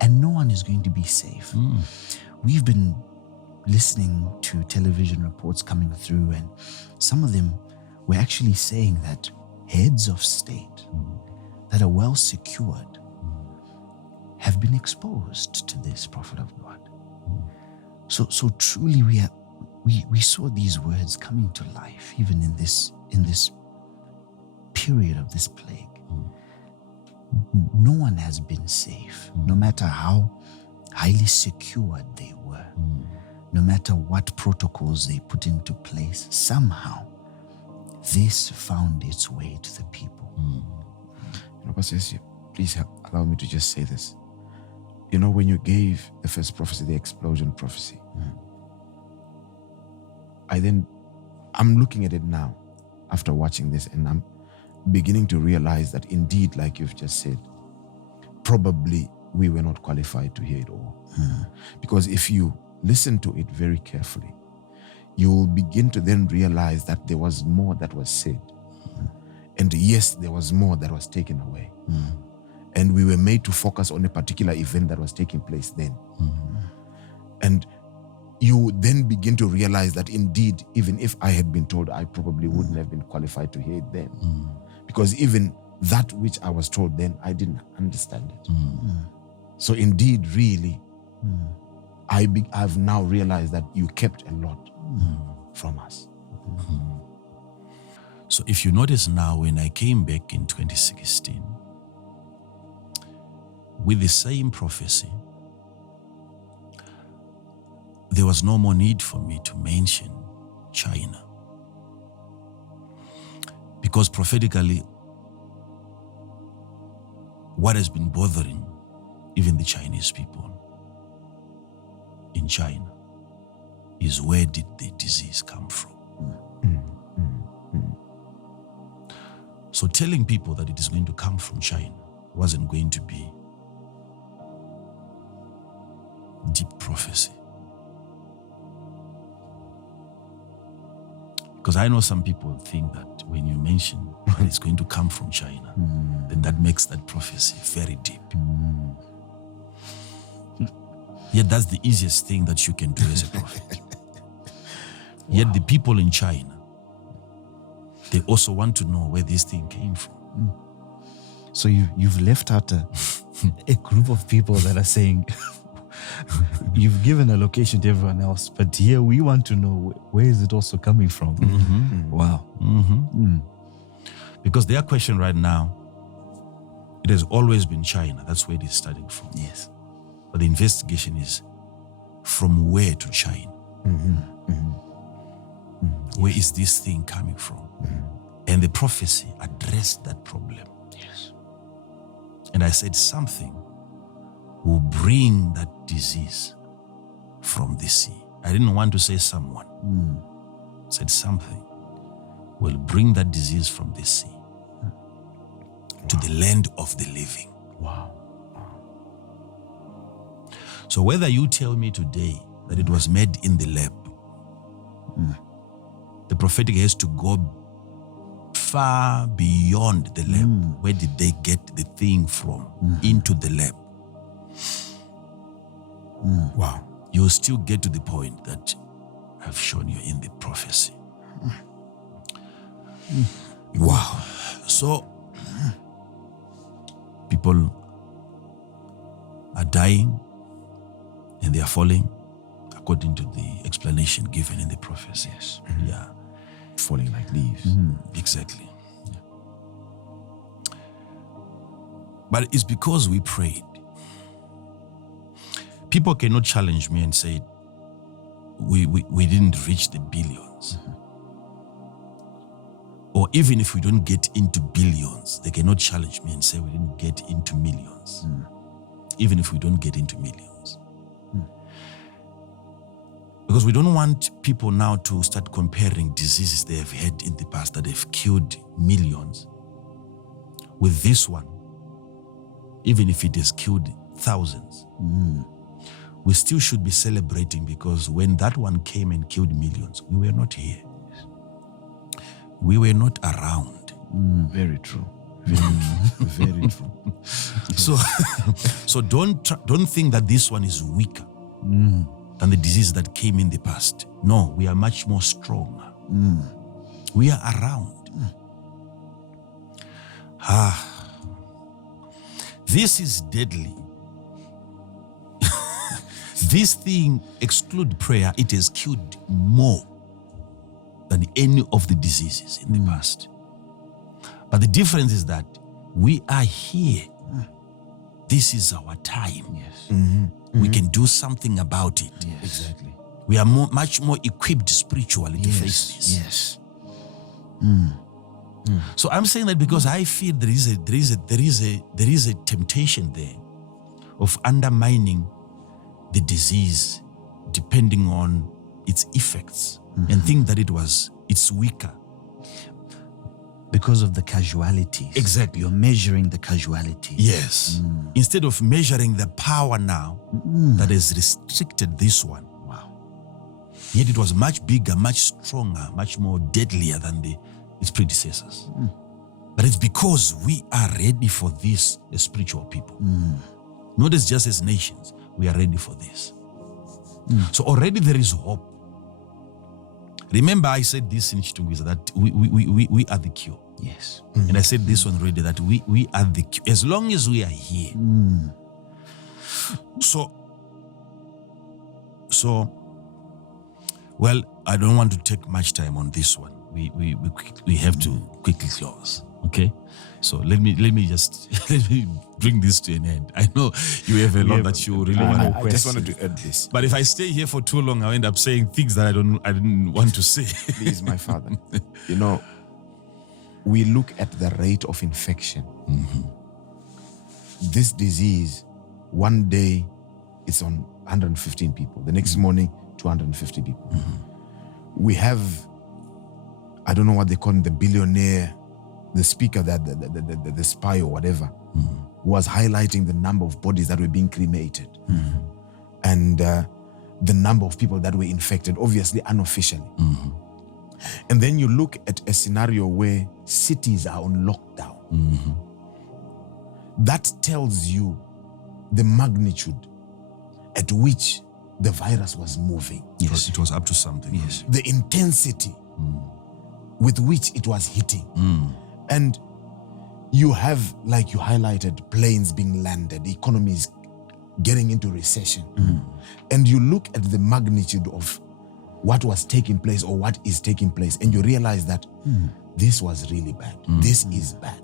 and no one is going to be safe. We've been listening to television reports coming through, and some of them were actually saying that heads of state that are well secured have been exposed to this prophet of God. So truly we saw these words coming to life even in this period of this plague. No one has been safe, no matter how highly secured they were, no matter what protocols they put into place. Somehow this found its way to the people. You know, Pastor, please allow me to just say this. You know, when you gave the first prophecy, the explosion prophecy, I'm looking at it now after watching this, and I'm beginning to realize that indeed, like you've just said, probably we were not qualified to hear it all. Because if you listen to it very carefully, you will begin to then realize that there was more that was said. And yes, there was more that was taken away. And we were made to focus on a particular event that was taking place then. And you then begin to realize that indeed, even if I had been told, I probably wouldn't have been qualified to hear it then. Because even that which I was told then, I didn't understand it. So indeed, really, I've now realized that you kept a lot from us. So if you notice now, when I came back in 2016, with the same prophecy, there was no more need for me to mention China. Because prophetically, what has been bothering even the Chinese people in China is, where did the disease come from? So telling people that it is going to come from China wasn't going to be deep prophecy. Because I know some people think that when you mention that it's going to come from China, then that makes that prophecy very deep. Yet that's the easiest thing that you can do as a prophet. Yet the people in China They also want to know where this thing came from. So you've left out a group of people that are saying, you've given a location to everyone else, but here we want to know where is it also coming from. Wow. Because their question right now, it has always been China. That's where it is starting from. Yes. But the investigation is from where to China? Where is this thing coming from? And the prophecy addressed that problem. Yes. And I said something will bring that disease from the sea. I didn't want to say someone. I said something will bring that disease from the sea to the land of the living. Wow. So whether you tell me today that it was made in the lab, the prophetic has to go far beyond the lab. Where did they get the thing from into the lab? Wow. You'll still get to the point that I've shown you in the prophecy. Wow. So people are dying and they are falling according to the explanation given in the prophecy. Yes. Yeah. Falling like leaves. Exactly. Yeah. But it's because we prayed. People cannot challenge me and say, we didn't reach the billions. Or even if we don't get into billions, they cannot challenge me and say we didn't get into millions. Even if we don't get into millions. Because we don't want people now to start comparing diseases they have had in the past that have killed millions with this one, even if it has killed thousands. We still should be celebrating, because when that one came and killed millions, we were not here. We were not around. Very true. Very true. So don't think that this one is weaker than the disease that came in the past. No, we are much more stronger. We are around. This is deadly. This thing, exclude prayer, it has killed more than any of the diseases in the past. But the difference is that we are here. This is our time. Yes. We can do something about it. Yes. Exactly. We are much more equipped spiritually to face this. Yes. So I'm saying that because I feel there is a temptation there of undermining the disease depending on its effects and think that it's weaker. Because of the casualties. Exactly. You're measuring the casualties. Yes. Instead of measuring the power now that has restricted this one. Wow. Yet it was much bigger, much stronger, much more deadlier than its predecessors. But it's because we are ready for this as spiritual people. Not as just as nations. We are ready for this. So already there is hope. Remember I said this in Chitungwiza that we are the cure. Yes. And I said this one already that we are the cure. As long as we are here. So, well, I don't want to take much time on this one. We have to quickly close. Okay? So let me bring this to an end. I know you have a lot that you really want to I just wanted to add this. But if I stay here for too long, I'll end up saying things that I didn't want to say. Please, my father. You know, we look at the rate of infection. This disease, one day it's on 115 people. The next morning, 250 people. We have, I don't know what they call him, the billionaire, the speaker, the spy or whatever, was highlighting the number of bodies that were being cremated and the number of people that were infected, obviously unofficially. And then you look at a scenario where cities are on lockdown. That tells you the magnitude at which the virus was moving. Yes. It was up to something. Yes. The intensity with which it was hitting. And you have, like you highlighted, planes being landed, economies getting into recession. And you look at the magnitude of what was taking place or what is taking place, and you realize that this was really bad. This is bad.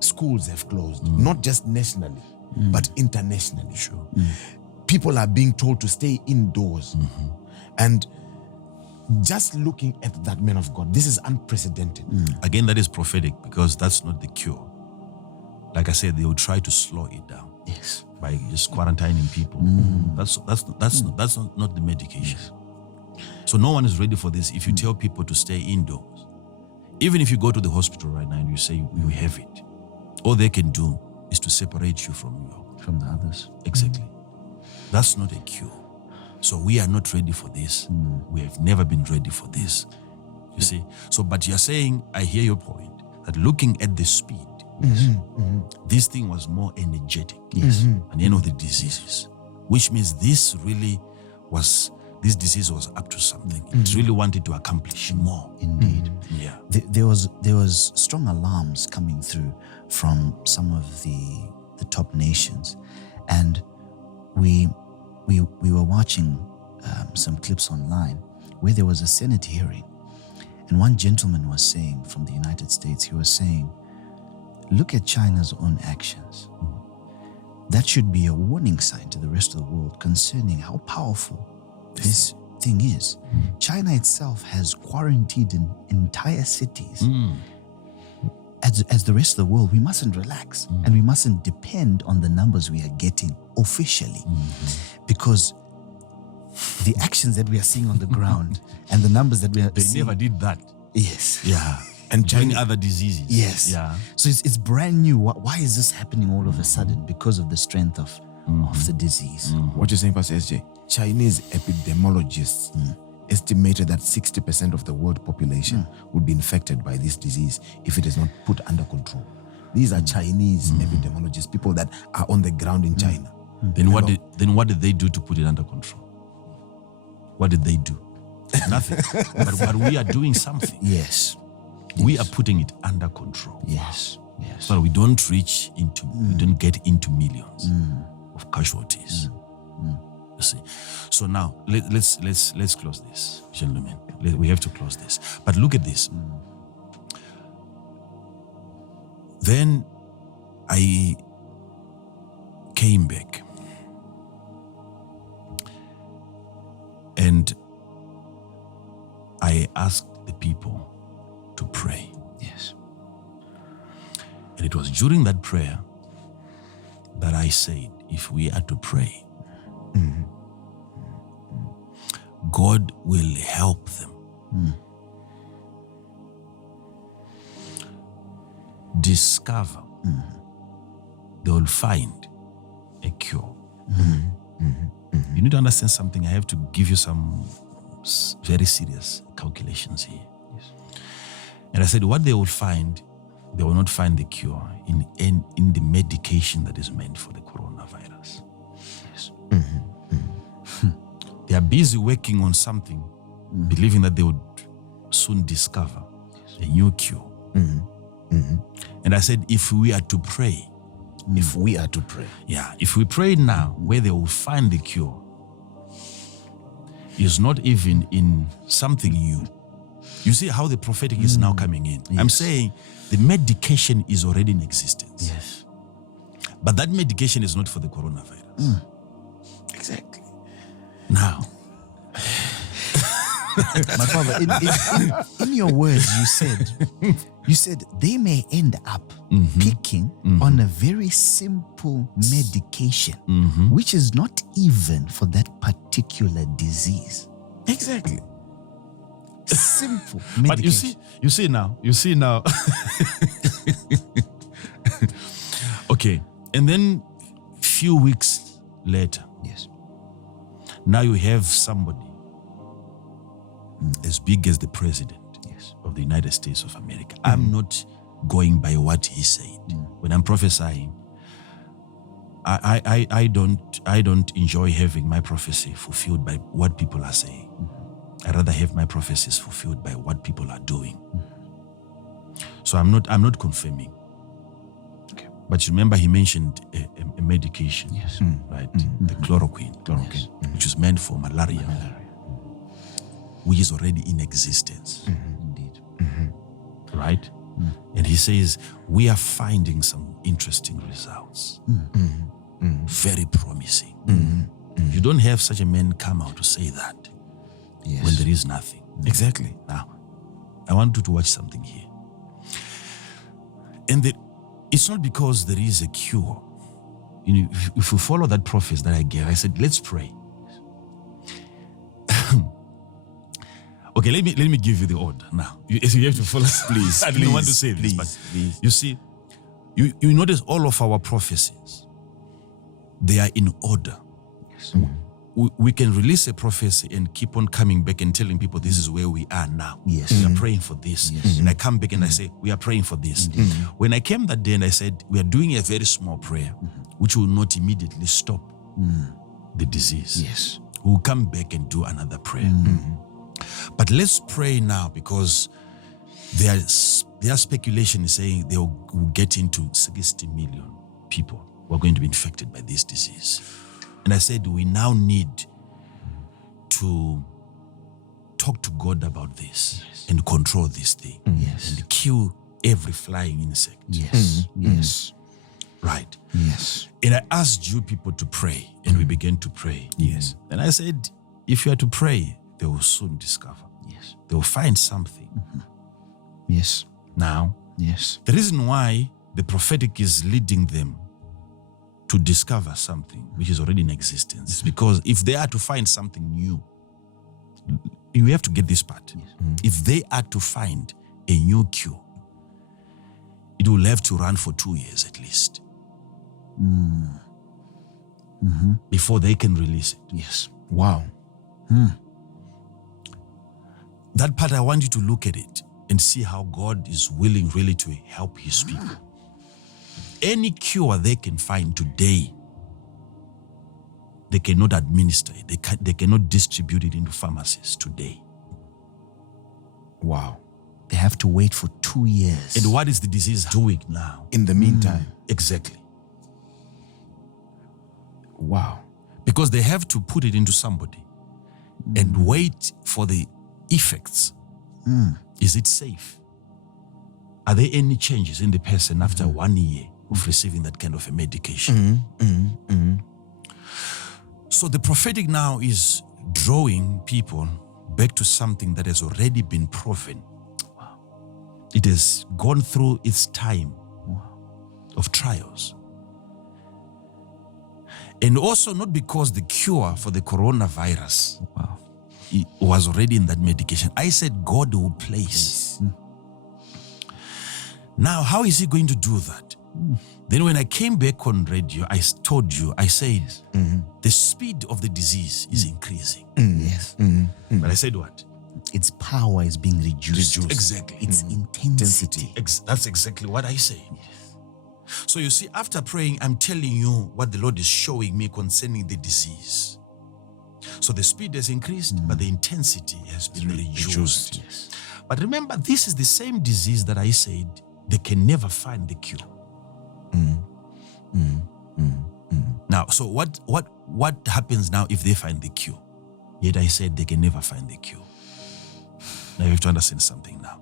Schools have closed, not just nationally, but internationally. People are being told to stay indoors. And just looking at that man of God, this is unprecedented. Again, that is prophetic, because that's not the cure. Like I said, they will try to slow it down. Yes. By just quarantining people. That's not the medication. So no one is ready for this if you tell people to stay indoors. Even if you go to the hospital right now and you say you have it, all they can do is to separate you from the others. Exactly. That's not a cure. So we are not ready for this. We have never been ready for this. You see? So, but you're saying, I hear your point, that looking at the speed, this thing was more energetic at the end of the diseases, which means this disease was up to something. It really wanted to accomplish more. Indeed. Yeah. There was strong alarms coming through from some of the top nations, and we were watching some clips online where there was a Senate hearing, and one gentleman was saying from the United States, he was saying, look at China's own actions. That should be a warning sign to the rest of the world concerning how powerful this thing is. China itself has quarantined entire cities. As the rest of the world, we mustn't relax and we mustn't depend on the numbers we are getting officially, because the actions that we are seeing on the ground and the numbers that we are seeing, never did that. Yes. Yeah. And during other diseases. Yes. Yeah. So it's brand new. Why is this happening all of a sudden? Because of the strength of the disease. What you're saying, Pastor SJ, Chinese epidemiologists estimated that 60% of the world population would be infected by this disease if it is not put under control. These are Chinese epidemiologists, people that are on the ground in China. Then what did they do to put it under control? What did they do? Nothing. but we are doing something. Yes. We are putting it under control. Yes. So we don't get into millions of casualties. You see. So now let's close this, gentlemen. We have to close this. But look at this. Then I came back and I asked the people to pray. Yes. And it was during that prayer that I said, if we are to pray, God will help them discover, they will find a cure. You need to understand something. I have to give you some very serious calculations here. Yes. And I said, what they will find, they will not find the cure in the medication that is meant for the coronavirus. Yes. They are busy working on something, believing that they would soon discover a new cure. And I said, if we are to pray, If we are to pray. yeah, if we pray now, where they will find the cure is not even in something new. You see how the prophetic is now coming in. Yes. I'm saying the medication is already in existence. Yes. But that medication is not for the coronavirus. Exactly. Now, My father, in your words, you said they may end up picking on a very simple medication, which is not even for that particular disease. Exactly. Simple medication. but you see now. Okay, and then few weeks later, Yes. now you have somebody as big as the president of the United States of America. I'm not going by what he said. When I'm prophesying, I don't enjoy having my prophecy fulfilled by what people are saying. I rather have my prophecies fulfilled by what people are doing. So I'm not confirming. Okay. But you remember he mentioned a medication, Yes. right? The chloroquine, Yes. which is meant for malaria, which is already in existence, Indeed. right? And he says, we are finding some interesting results, very promising. You don't have such a man come out to say that Yes. when there is nothing. Exactly. Now, I want you to watch something here. And it's not because there is a cure. You know, if you follow that prophecy that I gave, I said, let's pray. Okay, let me give you the order now. You have to follow. Please, I didn't want to say this, but please. you see, you notice all of our prophecies, they are in order. Yes. We can release a prophecy and keep on coming back and telling people this is where we are now. Yes. We are praying for this. Yes. And I come back and I say, we are praying for this. When I came that day and I said, we are doing a very small prayer, which will not immediately stop the disease. Yes. We'll come back and do another prayer. But let's pray now, because their speculation is saying they will get into 60 million people who are going to be infected by this disease. And I said, we now need to talk to God about this and control this thing and kill every flying insect. Yes. Yes. Right. Yes. And I asked you people to pray, and we began to pray. Yes. And I said, if you are to pray, they will soon discover. Yes. They will find something. Yes. Now, Yes. the reason why the prophetic is leading them to discover something which is already in existence is because if they are to find something new, you have to get this part. If they are to find a new cure, it will have to run for 2 years at least before they can release it. Yes. Wow. That part, I want you to look at it and see how God is willing really to help his people. Any cure they can find today, they cannot administer it. They cannot distribute it into pharmacies today. Wow. They have to wait for 2 years. And what is the disease doing now? In the meantime. Exactly. Wow. Because they have to put it into somebody and wait for the effects. Is it safe? Are there any changes in the person after 1 year of receiving that kind of a medication? So the prophetic now is drawing people back to something that has already been proven. It has gone through its time of trials. And also not because the cure for the coronavirus it was already in that medication. I said God will place. Now, how is he going to do that? Then when I came back on radio, I told you, I said, the speed of the disease is increasing. Yes. But I said what? Its power is being reduced. Exactly. Its intensity. That's exactly what I say. So you see, after praying, I'm telling you what the Lord is showing me concerning the disease. So the speed has increased, but the intensity has been reduced. Yes. But remember, this is the same disease that I said they can never find the cure. Now, so what happens now if they find the cure? Yet I said they can never find the cure. Now you have to understand something now.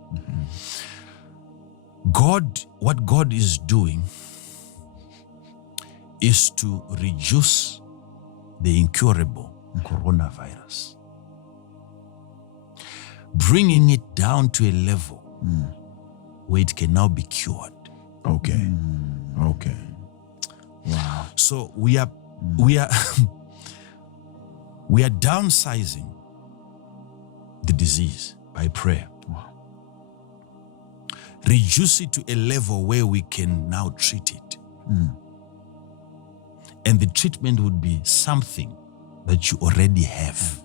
What God is doing is to reduce the incurable coronavirus, bringing it down to a level where it can now be cured. Okay. Okay. Wow. So we are downsizing the disease by prayer. Wow. Reduce it to a level where we can now treat it. And the treatment would be something that you already have.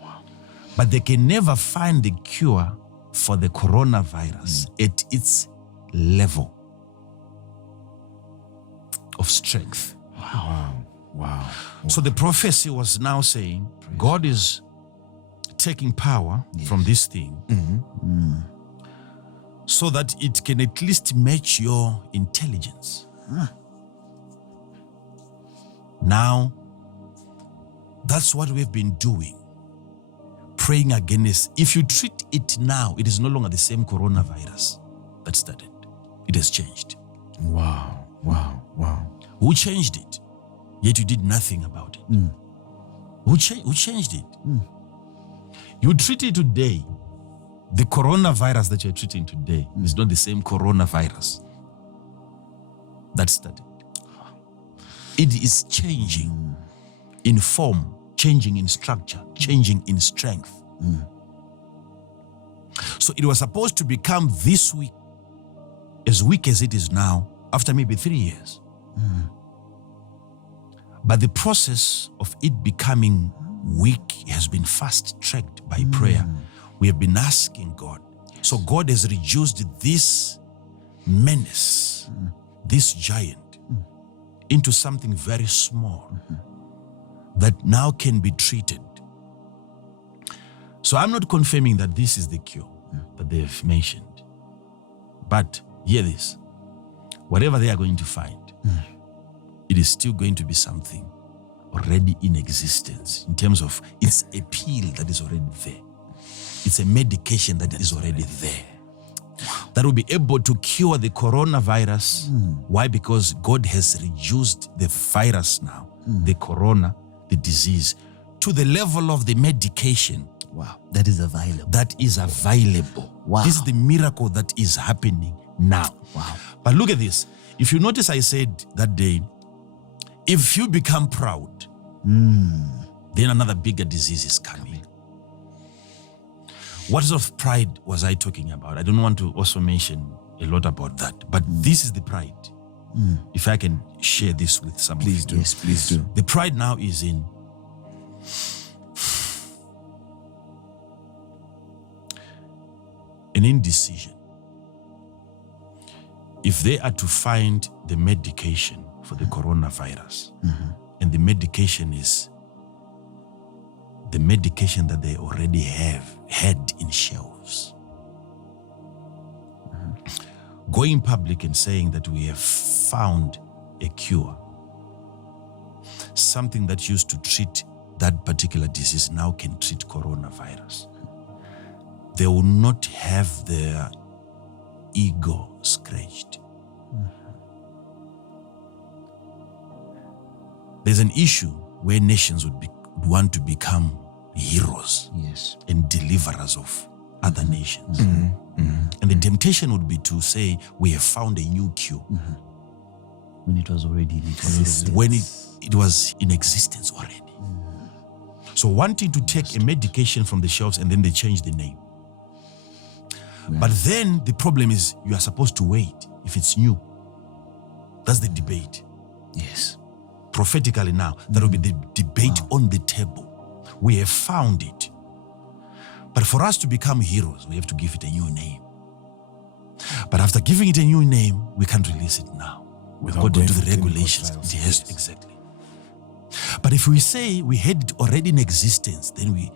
Wow. But they can never find the cure for the coronavirus at its level of strength. Wow. Wow. So the prophecy was now saying, God is taking power from this thing so that it can at least match your intelligence. Now, that's what we've been doing. Praying against. If you treat it now, it is no longer the same coronavirus that started. It has changed. Wow. Who changed it? Yet you did nothing about it. Who changed it? You treat it today. The coronavirus that you're treating today is not the same coronavirus that started. It is changing in form, changing in structure, changing in strength. So it was supposed to become this week, as weak as it is now, after maybe 3 years. But the process of it becoming weak has been fast-tracked by prayer. We have been asking God. So God has reduced this menace, this giant, into something very small that now can be treated. So I'm not confirming that this is the cure that they have mentioned. But hear this. Whatever they are going to find, it is still going to be something already in existence in terms of it's a pill that is already there. It's a medication that is already there that will be able to cure the coronavirus. Why? Because God has reduced the virus now, the corona, the disease, to the level of the medication. Wow, that is available. That is available. Wow. This is the miracle that is happening now. Wow. But look at this. If you notice, I said that day, if you become proud, then another bigger disease is coming. What sort of pride was I talking about? I don't want to also mention a lot about that, but this is the pride. If I can share this with some Please of do. you. Yes, please do. The pride now is in an indecision. If they are to find the medication for the coronavirus, and the medication is the medication that they already had in shelves, going public and saying that we have found a cure, something that used to treat that particular disease now can treat coronavirus, they will not have their ego scratched. There's an issue where nations would want to become heroes and deliverers of other nations. And the temptation would be to say, we have found a new cure. When it was already in existence. When it was in existence already. So wanting to take a medication from the shelves and then they change the name. But then the problem is you are supposed to wait if it's new. That's the debate. Yes. Prophetically now, that will be the debate on the table. We have found it. But for us to become heroes, we have to give it a new name. But after giving it a new name, we can't release it now. According to the regulations. Yes, exactly. But if we say we had it already in existence, then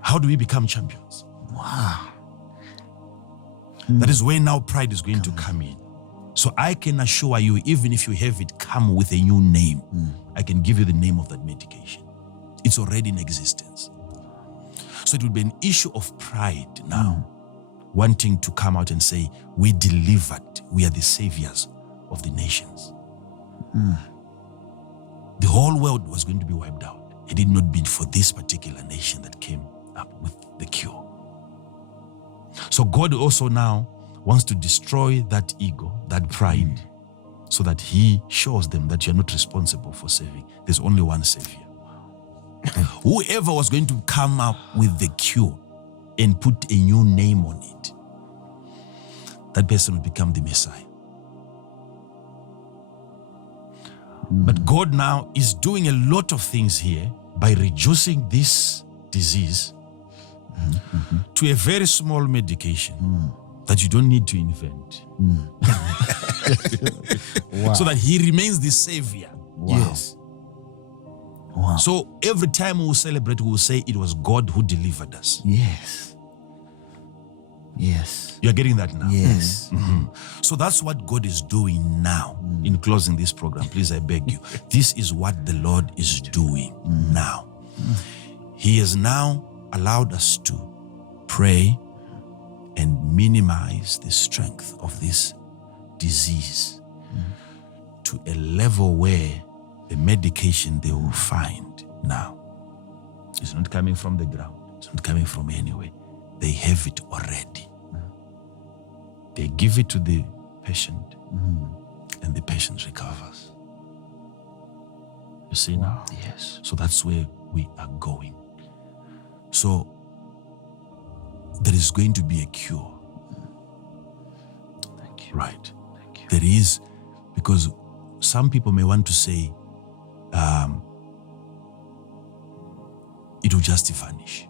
how do we become champions? Wow. That is where now pride is going to come in. So I can assure you, even if you have it come with a new name, I can give you the name of that medication. It's already in existence. So it will be an issue of pride now, wanting to come out and say, we delivered, we are the saviors of the nations. The whole world was going to be wiped out. It did not be for this particular nation that came up with the cure. So God also now wants to destroy that ego, that pride, so that he shows them that you're not responsible for saving. There's only one savior. Whoever was going to come up with the cure and put a new name on it, that person will become the Messiah. But God now is doing a lot of things here by reducing this disease to a very small medication that you don't need to invent. So that he remains the savior. Wow. Yes. Wow. So every time we will celebrate, we will say it was God who delivered us. Yes. Yes. You're getting that now? Yes. So that's what God is doing now. In closing this program, please, I beg you. This is what the Lord is doing now. He has now allowed us to pray and minimize the strength of this disease to a level where the medication they will find now is not coming from the ground. It's not coming from anywhere. They have it already. They give it to the patient and the patient recovers. You see now? Yes. So that's where we are going. So there is going to be a cure. Thank you. Right. Thank you. There is, because some people may want to say, it will just vanish.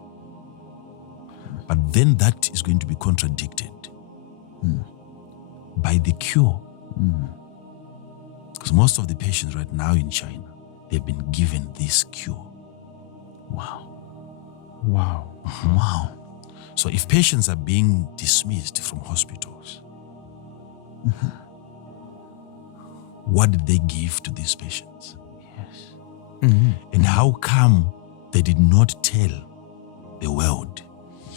But then that is going to be contradicted by the cure. Because most of the patients right now in China, they've been given this cure. Wow. Wow. So if patients are being dismissed from hospitals, what did they give to these patients? Yes. And how come they did not tell the world?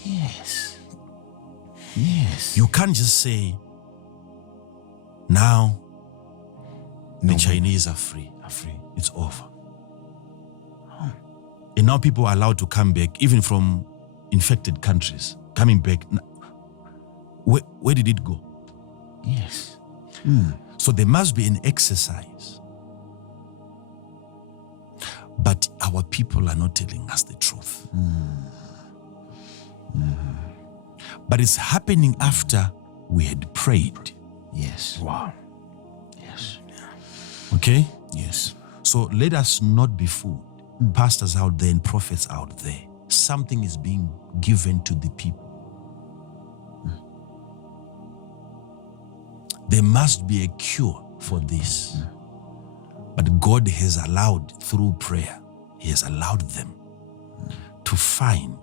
Yes. Yes. You can't just say, now the Chinese are free. It's over. And now people are allowed to come back, even from infected countries, coming back. Where did it go? Yes. So there must be an exercise. But our people are not telling us the truth. But it's happening after we had prayed. Yes. Wow. Yes. Okay? Yes. So let us not be fooled. Pastors out there and prophets out there, something is being given to the people. There must be a cure for this. But God has allowed, through prayer, He has allowed them to find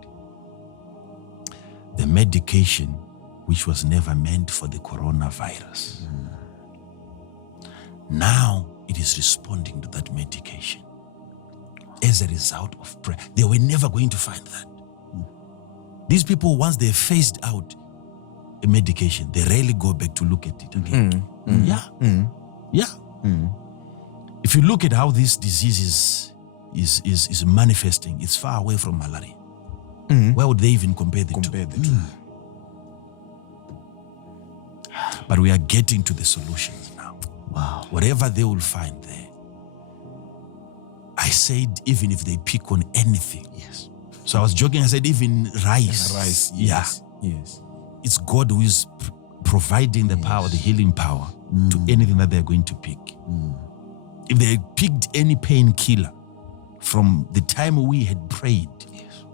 the medication which was never meant for the coronavirus. Now it is responding to that medication. As a result of prayer, they were never going to find that. These people, once they phased out a medication, they rarely go back to look at it again. Yeah. If you look at how this disease is manifesting, it's far away from malaria. Where would they even compare the two? But we are getting to the solutions now. Wow. Whatever they will find there. I said, even if they pick on anything. Yes. So I was joking, I said, even rice. Rice. Yes. Yes. It's God who is providing the power, the healing power to anything that they're going to pick. If they picked any painkiller from the time we had prayed. Yes.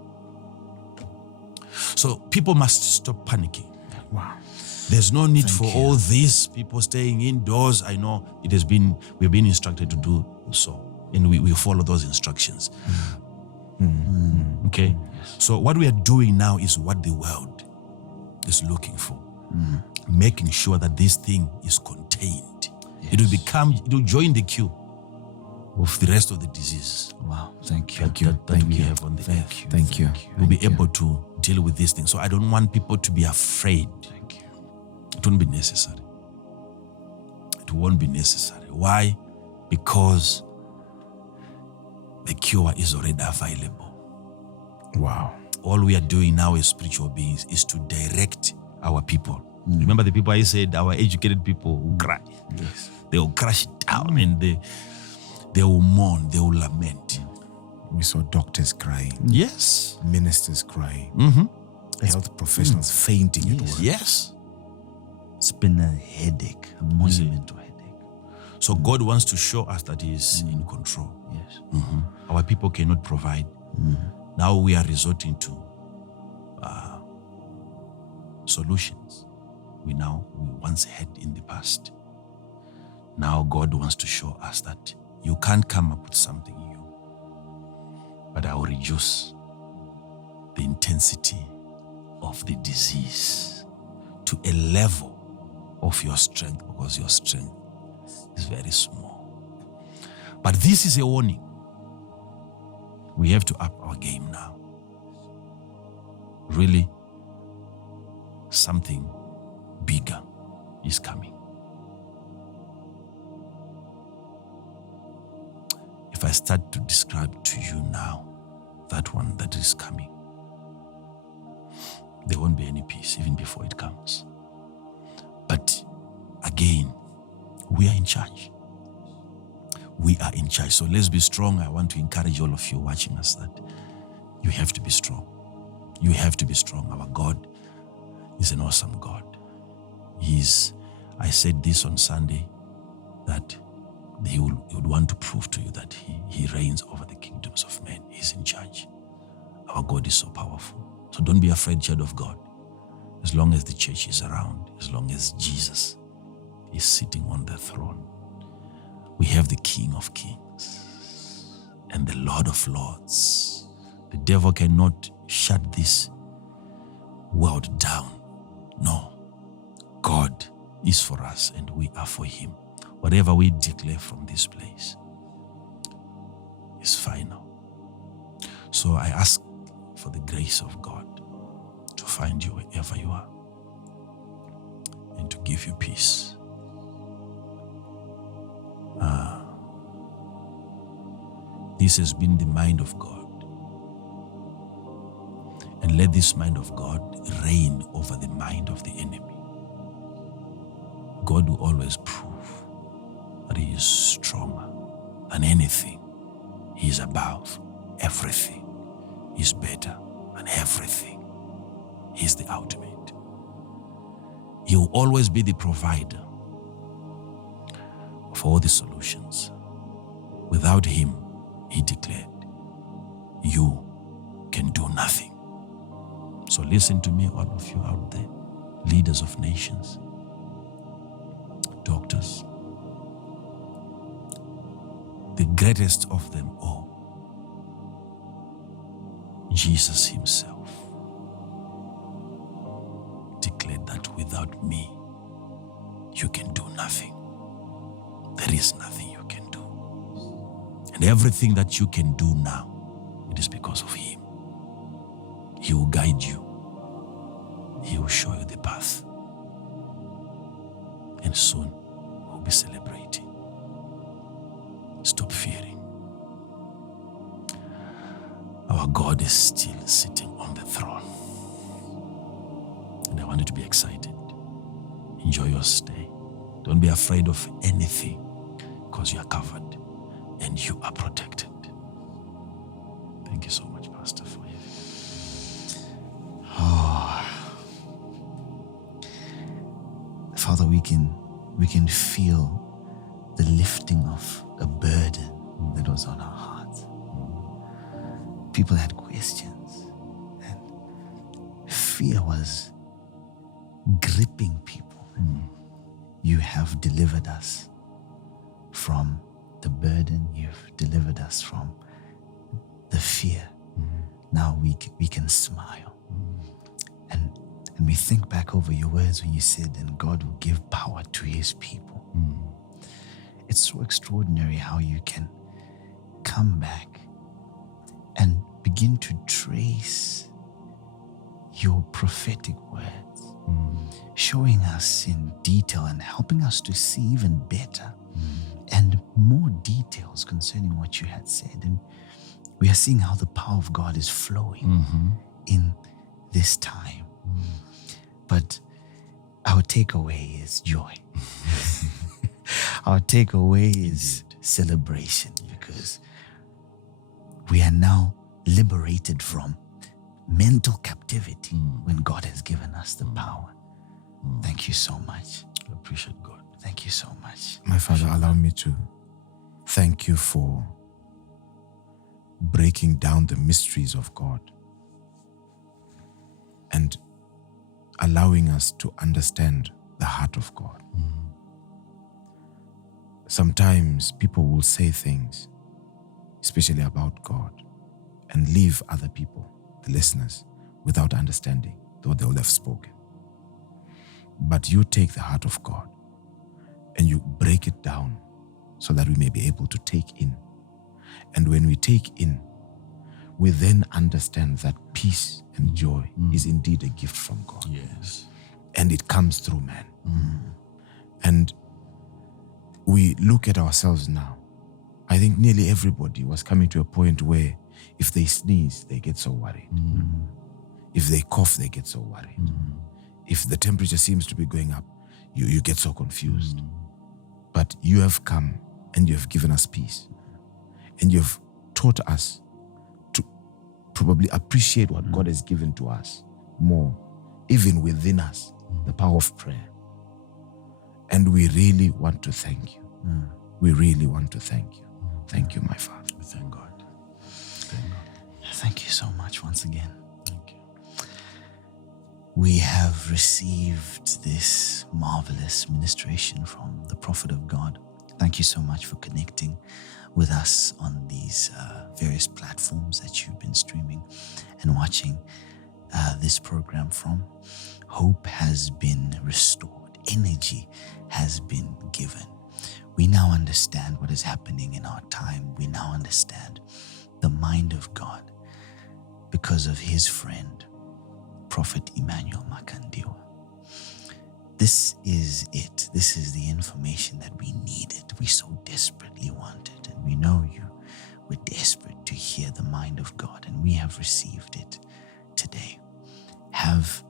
So people must stop panicking. Wow. There's no need for all these people staying indoors. I know we've been instructed to do so. And we follow those instructions. Okay? So what we are doing now is what the world is looking for. Making sure that this thing is contained. Yes. It will join the queue of the rest of the diseases. Wow. Thank you. That we have on the earth. Thank you. We'll be able to deal with these things. So I don't want people to be afraid. Thank you. It won't be necessary. It won't be necessary. Why? Because the cure is already available. Wow. All we are doing now as spiritual beings is to direct our people. Remember the people I said, our educated people will cry. Yes. They will crash it down and they will mourn, they will lament. We saw doctors crying, Yes. ministers crying, health professionals fainting at work. Yes. It's been a headache, a monumental headache. So God wants to show us that He is in control. Yes. Our people cannot provide. Now we are resorting to solutions we once had in the past. Now God wants to show us that you can't come up with something new. but I will reduce the intensity of the disease to a level of your strength, because your strength is very small. But this is a warning. We have to up our game now. Really, something bigger is coming. If I start to describe to you now that one that is coming, there won't be any peace even before it comes. But again, we are in charge. We are in charge. So let's be strong. I want to encourage all of you watching us that you have to be strong. You have to be strong. Our God is an awesome God. I said this on Sunday, that he would want to prove to you that he reigns over the kingdoms of men. He's in charge. Our God is so powerful. So don't be afraid, child of God. As long as the church is around, as long as Jesus is sitting on the throne, we have the King of Kings and the Lord of Lords. The devil cannot shut this world down. No. God is for us and we are for him. Whatever we declare from this place is final. So I ask for the grace of God to find you wherever you are and to give you peace. This has been the mind of God. And let this mind of God reign over the mind of the enemy. God will always prove that he is stronger than anything. He is above everything. He is better than everything. He is the ultimate. He will always be the provider of all the solutions. Without him, he declared, you can do nothing. So listen to me, all of you out there, leaders of nations, doctors, the greatest of them all, Jesus himself, declared that without me, you can do nothing. There is nothing you can do. And everything that you can do now, it is because of him. He will guide you. He will show you the path. And soon we'll be celebrating. Stop fearing. Our God is still sitting on the throne. And I want you to be excited. Enjoy your stay. Don't be afraid of anything, because you are covered and you are protected. Thank you so much, Pastor, for you. Father, we can feel the lifting of a burden that was on our hearts. People had questions, and fear was gripping people. You have delivered us from the burden. You've delivered us from the fear. Now we can smile. And we think back over your words when you said, and God will give power to his people. It's so extraordinary how you can come back and begin to trace your prophetic words, showing us in detail and helping us to see even better and more details concerning what you had said. And we are seeing how the power of God is flowing in this time. But our takeaway is joy. Our takeaway is celebration, because we are now liberated from mental captivity when God has given us the power. Thank you so much. I appreciate God. Thank you so much. My Father, allow me to thank you for breaking down the mysteries of God and allowing us to understand the heart of God. Sometimes people will say things, especially about God, and leave other people, the listeners, without understanding, though they will have spoken. But you take the heart of God and you break it down so that we may be able to take in. And when we take in, we then understand that peace and joy is indeed a gift from God. Yes. And it comes through man. And we look at ourselves now. I think nearly everybody was coming to a point where if they sneeze, they get so worried. If they cough, they get so worried. If the temperature seems to be going up, you get so confused. But you have come and you have given us peace. And you've taught us to probably appreciate what God has given to us more, even within us, the power of prayer. And we really want to thank you. We really want to thank you. Thank you, my Father. Thank God. Thank you so much once again. Thank you. We have received this marvelous ministration from the prophet of God. Thank you so much for connecting with us on these various platforms that you've been streaming and watching this program from. Hope has been restored. Energy has been given. We now understand what is happening in our time. We now understand the mind of God because of his friend, Prophet Emmanuel Makandiwa. This is it. This is the information that we needed. We so desperately wanted. And we know you were desperate to hear the mind of God. And we have received it today. Have